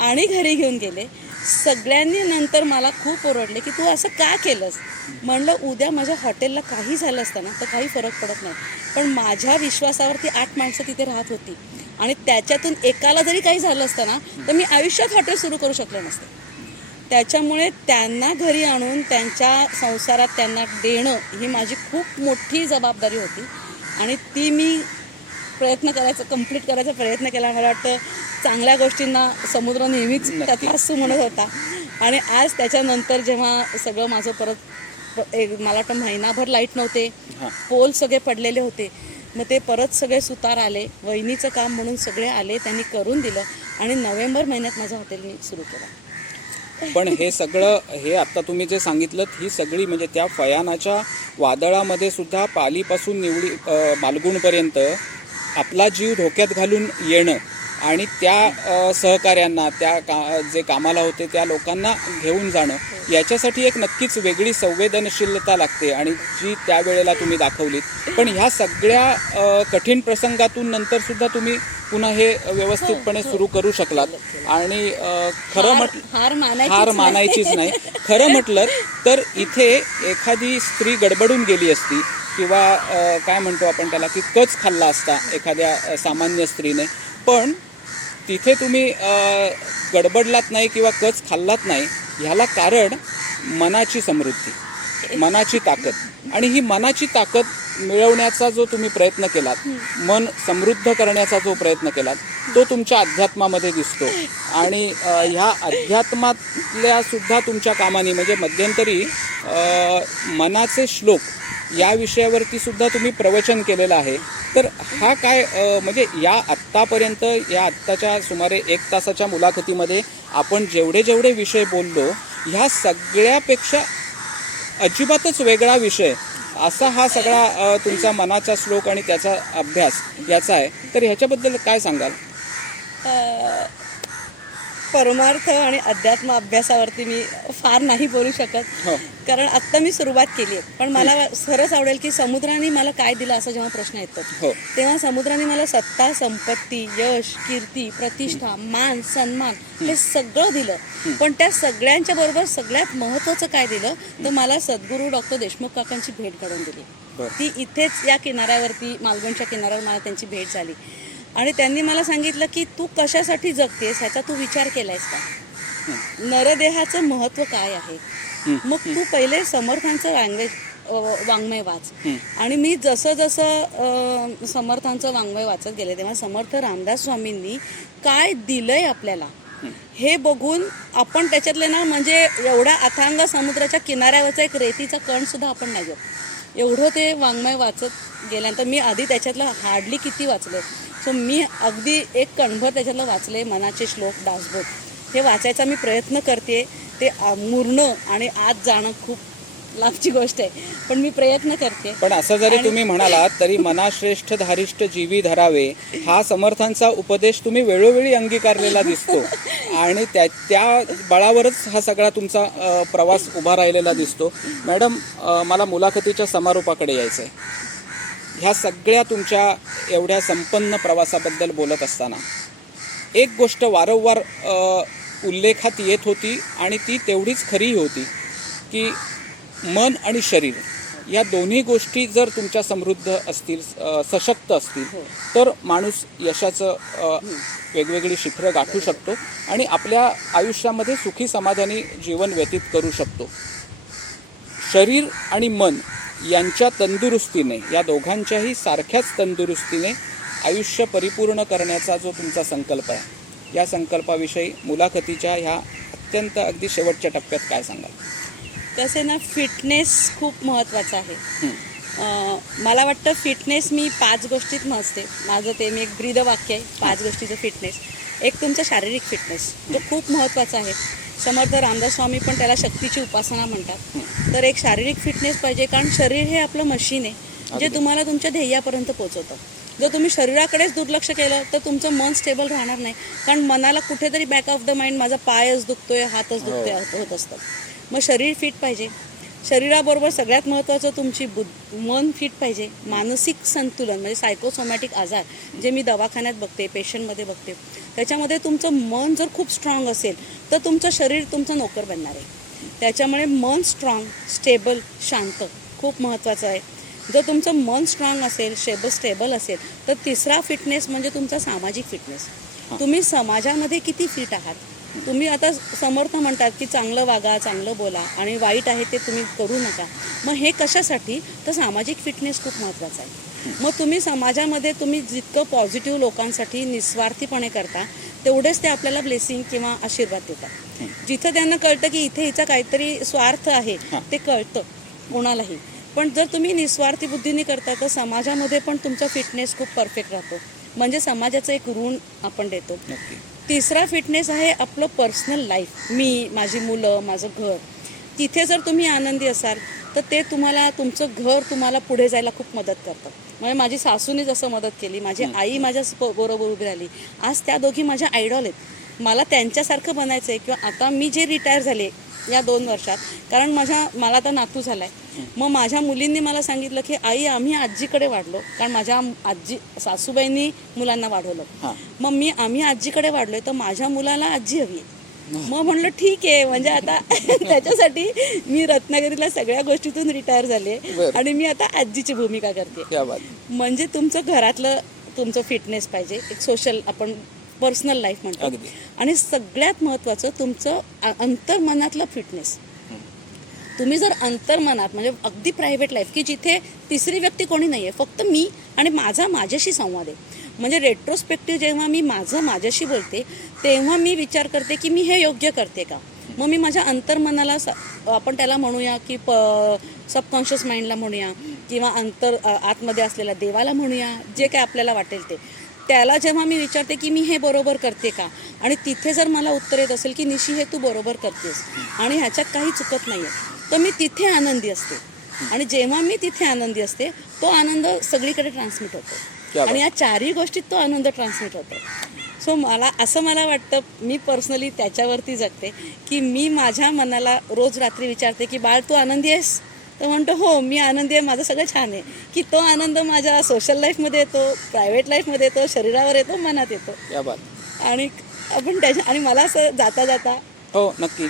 आणि घरी घेऊन गेले. सगळ्यांनी नंतर मला खूप ओरडले की तू असं का केलंस. म्हणलं उद्या माझ्या हॉटेलला काही झालं असतं ना तर काही फरक पडत नाही, पण माझ्या विश्वासावरती 8 माणसं तिथे राहत होती आणि त्याच्यातून एकाला जरी काही झालं असतं ना तर मी आयुष्यात हॉटेल सुरू करू शकले नसते. त्याच्यामुळे त्यांना घरी आणून त्यांच्या संसारात त्यांना देणं ही माझी खूप मोठी जबाबदारी होती आणि ती मी कंप्लीट करायचा प्रयत्न केला. मला वाटतं चांगल्या गोष्टींना समुद्र नेहमीच तथास्तु म्हणत होता. आणि आज त्याच्यानंतर जेव्हा सगळं माझं परत मला वाटतं महिनाभर लाईट नव्हते, पोल सगळे पडलेले होते, मग ते परत सगळे सुतार आले, वहिनीचं काम म्हणून सगळे आले, त्यांनी करून दिलं आणि नोव्हेंबर महिन्यात माझं हॉटेल मी सुरू केलं. पण हे सगळं हे आता तुम्ही जे सांगितलं ही सगळी म्हणजे त्या फयानाच्या वादळामध्ये सुद्धा पालीपासून मालगुणपर्यंत आपला जीव धोक्यात घालून येणं आणि त्या सहकाऱ्यांना जे कामाला होते त्या लोकांना घेऊन जाणं याच्यासाठी एक नक्कीच वेगळी संवेदनशीलता लागते आणि जी त्यावेळेला तुम्ही दाखवलीत. पण ह्या सगळ्या कठीण प्रसंगातून नंतर सुद्धा तुम्ही पुन्हा हे व्यवस्थितपणे सुरू करू शकलात आणि हार मानायचीच नाही. खरं म्हटलं तर इथे एखादी स्त्री गडबडून गेली असती किंवा काय म्हणतो आपण त्याला की कच खाल्ला असता एखाद्या सामान्य स्त्रीने, पण तिथे तुम्ही गडबडलात नाही किंवा कच खाल्लात नाही. ह्याला कारण मनाची समृद्धी, मनाची ताकद. आणि ही मनाची ताकद मिळवण्याचा जो तुम्ही प्रयत्न केलात, मन समृद्ध करण्याचा जो प्रयत्न केलात, तो तुमच्या अध्यात्मामध्ये दिसतो. आणि ह्या अध्यात्मातल्या सुद्धा तुमच्या कामाने म्हणजे मध्यंतरी मनाचे श्लोक या विषयावरती सुद्धा तुम्ही प्रवचन केलेलं आहे. तर हा काय म्हणजे या आत्तापर्यंत या आत्ताच्या सुमारे 1 तासाच्या मुलाखतीमध्ये आपण जेवढे विषय बोललो ह्या सगळ्यापेक्षा अजिबातच वेगळा विषय असा हा सगळा तुमचा मनाचा श्लोक आणि त्याचा अभ्यास याचा आहे. तर ह्याच्याबद्दल काय सांगाल? परमार्थ आणि अध्यात्म अभ्यासावरती मी फार नाही बोलू शकत, हो. कारण आत्ता मी सुरुवात केली आहे. पण मला खरंच आवडेल की समुद्राने मला काय दिलं असं जेव्हा प्रश्न येतात हो. तेव्हा समुद्राने मला सत्ता, संपत्ती, यश, कीर्ती, प्रतिष्ठा, मान, सन्मान हे सगळं दिलं. पण त्या सगळ्यांच्या बरोबर सगळ्यात महत्त्वाचं काय दिलं तर मला सद्गुरू डॉक्टर देशमुख काकांची भेट घडवून दिली. बरं. ती इथेच या किनाऱ्यावरती मालवणच्या किनाऱ्यावर मला त्यांची भेट झाली आणि त्यांनी मला सांगितलं की तू कशासाठी जगतेस ह्याचा तू विचार केलायस का? नरदेहाचं महत्त्व काय आहे? मग तू पहिले समर्थांचं वाङ्मय वाच. आणि मी जसं समर्थांचं वाङ्मय वाचत गेले तेव्हा समर्थ रामदास स्वामींनी काय दिलंय आपल्याला हे बघून आपण त्याच्यातले ना म्हणजे एवढ्या अथांग समुद्राच्या किनाऱ्यावरचा एक रेतीचा कण सुद्धा आपण नाही घेत. एवढं ते वाङ्मय वाचत गेल्यानंतर मी आधी त्याच्यातलं हार्डली किती वाचलं. सो मी अगदी एक कणभर त्याच्यातलं वाचले. मनाचे श्लोक, दासबोध हे वाचायचा मी प्रयत्न करते. ते मुरणं आणि आत जाणं खूप लांबची गोष्ट आहे, पण मी प्रयत्न करते. पण असं जरी तुम्ही म्हणालात तरी मनाश्रेष्ठ धारिष्ठ जीवी धरावे हा समर्थांचा उपदेश तुम्ही वेळोवेळी अंगीकारलेला दिसतो आणि त्या बळावरच हा सगळा तुमचा प्रवास उभा राहिलेला दिसतो. मॅडम, मला मुलाखतीच्या समारोपाकडे यायचं आहे. ह्या सगळ्या तुमच्या एवढ्या संपन्न प्रवासाबद्दल बोलत असताना एक गोष्ट वारंवार उल्लेखात येत होती आणि ती तेवढीच खरी होती की मन आणि शरीर या दोन्ही गोष्टी जर तुमच्या समृद्ध असतील, सशक्त असतील तर माणूस यशाचं वेगवेगळी शिखरं गाठू शकतो आणि आपल्या आयुष्यामध्ये सुखी समाधानी जीवन व्यतीत करू शकतो. शरीर आणि मन यांच्या तंदुरुस्तीने, या दोघांच्याही सारख्याच तंदुरुस्तीने आयुष्य परिपूर्ण करण्याचा जो तुमचा संकल्प आहे या संकल्पाविषयी मुलाखतीच्या ह्या अत्यंत अगदी शेवटच्या टप्प्यात काय सांगाल? कसं ना, फिटनेस खूप महत्त्वाचा आहे. मला वाटतं फिटनेस मी 5 गोष्टीत मोजते. माझं ते मी एक ब्रीद वाक्य आहे 5 गोष्टीचं फिटनेस. एक तुमचं शारीरिक फिटनेस जो खूप महत्त्वाचा आहे. समर्थ रामदास स्वामी पण त्याला शक्तीची उपासना म्हणतात. तर एक शारीरिक फिटनेस पाहिजे, कारण शरीर हे आपलं मशीन आहे जे तुम्हाला तुमच्या ध्येयापर्यंत पोहोचवतं. जर तुम्ही शरीराकडेच दुर्लक्ष केलं तर तुमचं मन स्टेबल राहणार नाही, कारण मनाला कुठेतरी बॅक ऑफ द माइंड माझा पायच दुखतोय, हातच दुखतोय होत असतं. मग शरीर फिट पाहिजे. शरीराबरोबर सगळ्यात महत्त्वाचं तुमची मन फिट पाहिजे. मानसिक संतुलन म्हणजे सायकोसोमॅटिक आजार जे मी दवाखान्यात बघते, पेशंटमध्ये बघते, त्याच्यामध्ये तुमचं मन जर खूप स्ट्रॉंग असेल तर तुमचं शरीर तुमचं नोकर बनणार आहे. त्याच्यामुळे मन स्ट्रॉंग, स्टेबल, शांत खूप महत्त्वाचं आहे. जर तुमचं मन स्ट्रॉंग असेल, स्टेबल असेल तर तिसरा फिटनेस म्हणजे तुमचा सामाजिक फिटनेस. तुम्ही समाजामध्ये किती फिट आहात. तुम्ही आता समर्थ म्हणतात की चांगलं वागा, चांगलं बोला आणि वाईट आहे ते तुम्ही करू नका. मग हे कशासाठी तर सामाजिक फिटनेस खूप महत्त्वाचा आहे. मग तुम्ही समाजामध्ये तुम्ही जितकं पॉझिटिव्ह लोकांसाठी निस्वार्थीपणे करता तेवढेच ते आपल्याला ब्लेसिंग किंवा आशीर्वाद देतात. जिथं त्यांना कळतं की इथे हिचा काहीतरी स्वार्थ आहे ते कळतं कोणालाही. पण जर तुम्ही निस्वार्थी बुद्धीने करता तर समाजामध्ये पण तुमचा फिटनेस खूप परफेक्ट राहतो. म्हणजे समाजाचं एक ऋण आपण देतो. तिसरा फिटनेस आहे आपलं पर्सनल लाईफ. मी, माझी मुलं, माझं घर. तिथे जर तुम्ही आनंदी असाल तर ते तुम्हाला, तुमचं घर तुम्हाला पुढे जायला खूप मदत करतं. म्हणजे माझी सासूने जसं मदत केली, माझी आई माझ्या बरोबर उभी राहिली. आज त्या दोघी माझ्या आयडॉल आहेत. मला त्यांच्यासारखं बनायचं आहे. किंवा आता मी जे रिटायर झाले या 2 वर्षात, कारण मला आता नातू झाला आहे. मग माझ्या मुलींनी मला सांगितलं की आई आम्ही आजीकडे वाढलो, कारण माझ्या आजी सासूबाईंनी मुलांना वाढवलं. मग आम्ही आजीकडे वाढलोय तर माझ्या मुलाला आजी हवी आहे. मग म्हणलं ठीक आहे. म्हणजे आता त्याच्यासाठी मी रत्नागिरीला सगळ्या गोष्टीतून रिटायर झाले आणि मी आता आजीची भूमिका करते. म्हणजे तुमचं घरातलं तुमचं फिटनेस पाहिजे, एक सोशल आपण पर्सनल लाईफ म्हणतो. आणि सगळ्यात महत्त्वाचं तुमचं अंतर्मनातलं फिटनेस. तुम्ही जर अंतर्मनात म्हणजे अगदी प्रायव्हेट लाईफ की जिथे तिसरी व्यक्ती कोणी नाही आहे, फक्त मी आणि माझ्याशी संवाद आहे. म्हणजे रेट्रोस्पेक्टिव्ह जेव्हा मी माझ्याशी बोलते तेव्हा मी विचार करते की मी हे योग्य करते का. मग मी माझ्या अंतर्मनाला आपण त्याला म्हणूया की सबकॉन्शियस माइंडला म्हणूया किंवा आतमध्ये असलेल्या देवाला म्हणूया, जे काय आपल्याला वाटेल ते, त्याला जेव्हा मी विचारते की मी हे बरोबर करते का, आणि तिथे जर मला उत्तर येत असेल की निशी हे तू बरोबर करतेस आणि ह्याच्यात काही चुकत नाही आहे, तर मी तिथे आनंदी असते. आणि जेव्हा मी तिथे आनंदी असते तो आनंद सगळीकडे ट्रान्समिट होतो आणि या चारही गोष्टीत तो आनंद ट्रान्समिट होतो. सो मला वाटतं, मी पर्सनली त्याच्यावरती जगते की मी माझ्या मनाला रोज रात्री विचारते की बाळ तू आनंदी आहेस, तर म्हणतो हो मी आनंदी आहे, माझं सगळं छान आहे. की तो आनंद माझ्या सोशल लाईफमध्ये येतो, प्रायव्हेट लाईफमध्ये येतो, शरीरावर येतो, मनात येतो. आणि आपण आणि मला असं जाता जाता हो नक्की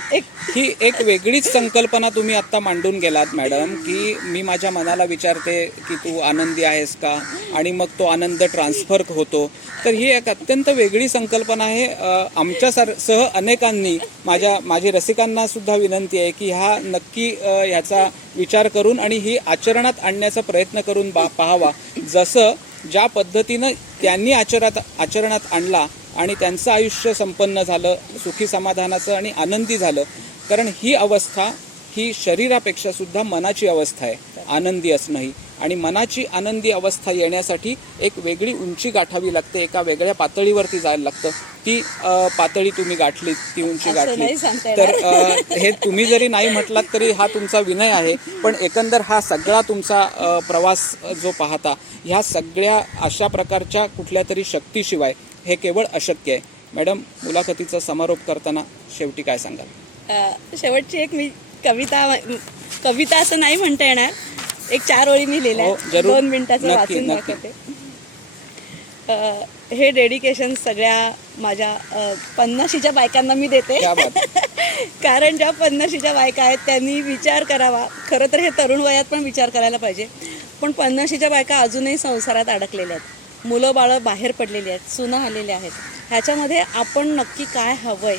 ही एक वेगळीच संकल्पना तुम्ही आत्ता मांडून गेलात मॅडम, की मी माझ्या मनाला विचारते की तू आनंदी आहेस का, आणि मग तो आनंद ट्रान्सफर होतो. तर ही एक अत्यंत वेगळी संकल्पना आहे. आमच्यासह अनेकांनी, माझी रसिकांना सुद्धा विनंती आहे की हा नक्की ह्याचा विचार करून आणि ही आचरणात आणण्याचा प्रयत्न करून पाहावा. जसं ज्या पद्धतीनं त्यांनी आचरणात आणला आणि त्यांचं आयुष्य संपन्न झालं, सुखी समाधानाचं आणि आनंदी झालं. कारण ही अवस्था ही शरीरापेक्षा सुद्धा मनाची अवस्था आहे, आनंदी असणं ही. आणि मनाची आनंदी अवस्था येण्यासाठी एक वेगळी उंची गाठावी लागते, एका वेगळ्या पातळीवरती जायला लागतं. ती पातळी तुम्ही गाठली, ती उंची गाठली. तर हे तुम्ही जरी नाही म्हटलात तरी हा तुमचा विनय आहे. पण एकंदर हा सगळा तुमचा प्रवास जो पाहता, ह्या सगळ्या अशा प्रकारच्या कुठल्या तरी शक्तीशिवाय हे केवळ अशक्य आहे. मॅडम, मुलाखतीचा समारोप करताना शेवटी काय सांगाल? शेवटची एक मी कविता असं नाही म्हणता येणार, एक 4 ओळी मी लिहिल्या, 2 मिनिटाचं वाचून दाखवते. हे डेडिकेशन सगळ्या माझ्या 50शीच्या बायकांना मी देते. कारण ज्या 50शीच्या बायका आहेत त्यांनी विचार करावा. खरं तर हे तरुण वयात पण विचार करायला पाहिजे, पण 50शीच्या बायका अजूनही संसारात अडकलेल्या आहेत, मुलं बाळं बाहेर पडलेली आहेत, सुना आलेल्या आहेत. ह्याच्यामध्ये आपण नक्की काय हवंय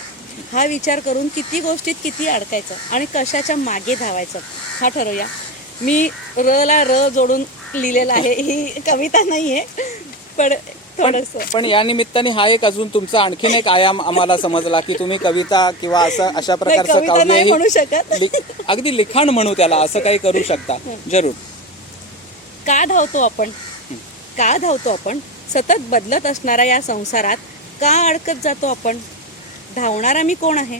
हा विचार करून किती गोष्टीत किती अडकायचं आणि कशाच्या मागे धावायचं हा ठरवूया. मी र जोडून लिहिलेलं आहे, ही कविता नाही आहे, पण थोडंसं. पण या निमित्ताने हा एक अजून तुमचा आणखीन एक आयाम आम्हाला समजला की तुम्ही कविता किंवा असं अशा प्रकारचं काव्य म्हणू शकत, अगदी लिखाण म्हणू त्याला, असं काही करू शकता. जरूर. का धावतो आपण सतत बदलत असणाऱ्या या संसारात? का अडकत जातो आपण? धावणारा मी कोण आहे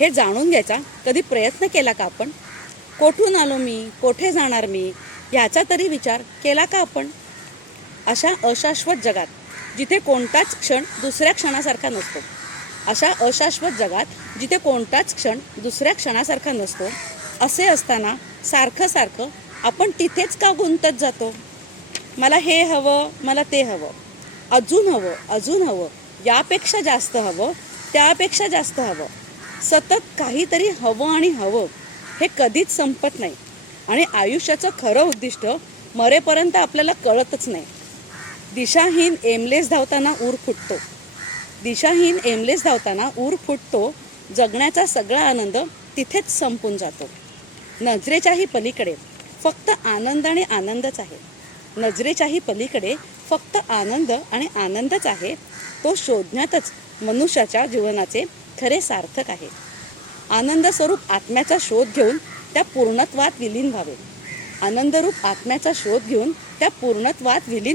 हे जाणून घ्यायचा कधी प्रयत्न केला का आपण? कोठून आलो मी, कोठे जाणार मी, याचा तरी विचार केला का आपण? अशा अशाश्वत जगात जिथे कोणताच क्षण दुसऱ्या क्षणासारखा नसतो, अशा अशाश्वत जगात जिथे कोणताच क्षण दुसऱ्या क्षणासारखा नसतो, असे असताना सारखं सारखं आपण तिथेच का गुंतत जातो? मला हे हवं, मला ते हवं, अजून हवं, यापेक्षा जास्त हवं, त्यापेक्षा जास्त हवं, सतत काहीतरी हवं आणि हवं हे कधीच संपत नाही. आणि आयुष्याचं खरं उद्दिष्ट मरेपर्यंत आपल्याला कळतच नाही. दिशाहीन एमलेस धावताना ऊर फुटतो, जगण्याचा सगळा आनंद तिथेच संपून जातो. नजरेच्याही पलीकडे फक्त आनंद आणि आनंदच आहे. नजरेच्याही पलीकडे फक्त आनंद आणि आनंदच आहे. तो शोधण्यातच मनुष्याच्या जीवनाचे खरे सार्थक आहे. आनंद स्वरूप आत्म्याचा शोध घेऊन त्या पूर्णत्वात विलीन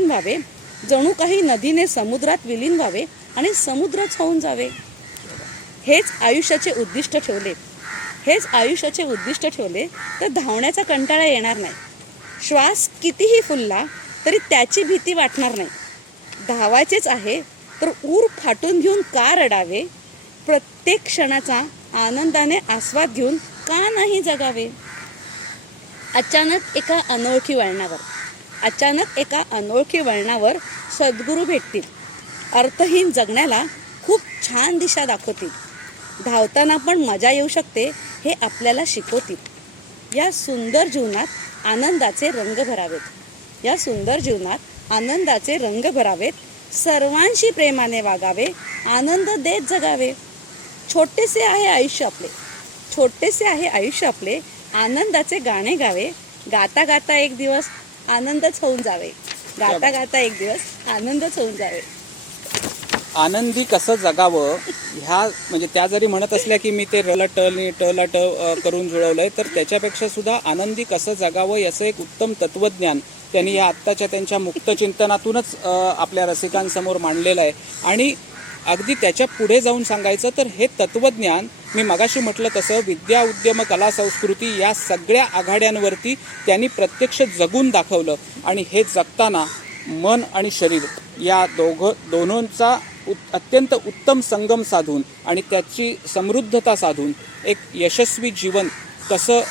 व्हावे. जणू काही नदीने समुद्रात विलीन व्हावे आणि समुद्रच होऊन जावे. हेच आयुष्याचे उद्दिष्ट ठेवले तर धावण्याचा कंटाळा येणार नाही. श्वास कितीही फुलला तरी त्याची भीती वाटणार नाही. धावायचेच आहे तर ऊर फाटून घेऊन का रडावे? प्रत्येक क्षणाचा आनंदाने आस्वाद घेऊन का नाही जगावे? अचानक एका अनोळखी वळणावर सद्गुरू भेटतील. अर्थहीन जगण्याला खूप छान दिशा दाखवतील. धावताना पण मजा येऊ शकते हे आपल्याला शिकवतील. या सुंदर जीवनात आनंदाचे रंग भरावेत. सर्वांशी प्रेमाने वागावे, आनंद देत जगावे. छोटेसे आहे आयुष्य आपले, आनंदाचे गाणे गावे. गाता गाता एक दिवस आनंदच होऊन जावे. आनंदच होऊन जावे. आनंदी कसं जगावं ह्या म्हणजे त्या जरी म्हणत असल्या की मी ते रला ट करून जुळवलंय, तर त्याच्यापेक्षा सुद्धा आनंदी कसं जगावं याचं एक उत्तम तत्वज्ञान त्यांनी या आत्ताच्या त्यांच्या मुक्तचिंतनातूनच आपल्या रसिकांसमोर मांडलेलं आहे. आणि अगदी त्याच्या पुढे जाऊन सांगायचं तर हे तत्वज्ञान मी मगाशी म्हटलं तसं विद्या, उद्यम, कला, संस्कृती या सगळ्या आघाड्यांवरती त्यांनी प्रत्यक्ष जगून दाखवलं. आणि हे जगताना मन आणि शरीर या दोन्हींचा अत्यंत उत्तम संगम साधून आणि त्याची समृद्धता साधून एक यशस्वी जीवन कसं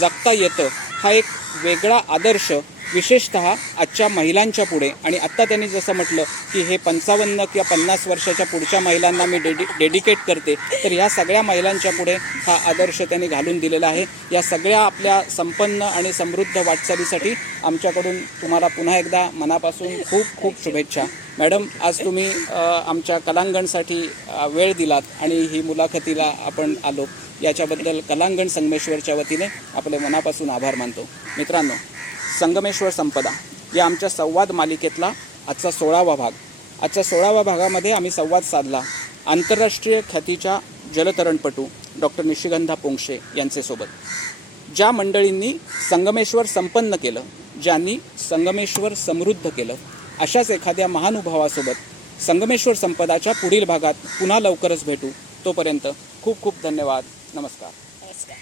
जगता येतं हा एक वेगळा आदर्श विशेषतः आजच्या महिलांच्या पुढे. आणि आत्ता त्यांनी जसं म्हटलं की हे 55 किंवा 50 वर्षाच्या पुढच्या महिलांना मी डेडिकेट करते, तर ह्या सगळ्या महिलांच्या पुढे हा आदर्श त्यांनी घालून दिलेला आहे. या सगळ्या आपल्या संपन्न आणि समृद्ध वाटचालीसाठी आमच्याकडून तुम्हाला पुन्हा एकदा मनापासून खूप खूप शुभेच्छा. मॅडम, आज तुम्ही आमच्या कलांगणसाठी वेळ दिलात आणि ही मुलाखतीला आपण आलो याच्याबद्दल कलांगण संगमेश्वरच्या वतीने आपले मनापासून आभार मानतो. मित्रांनो, संगमेश्वर संपदा या आमच्या संवाद मालिकेतला आजचा 16वा भाग. आजच्या 16व्या भागामध्ये आम्ही संवाद साधला आंतरराष्ट्रीय ख्यातीच्या जलतरणपटू डॉक्टर निशिगंधा पोंक्षे यांचेसोबत. ज्या मंडळींनी संगमेश्वर संपन्न केलं, ज्यांनी संगमेश्वर समृद्ध केलं, अशाच एखाद्या महानुभावासोबत संगमेश्वर संपदाच्या पुढील भागात पुन्हा लवकरच भेटू. तोपर्यंत खूप खूप धन्यवाद. नमस्कार. नमस्कार.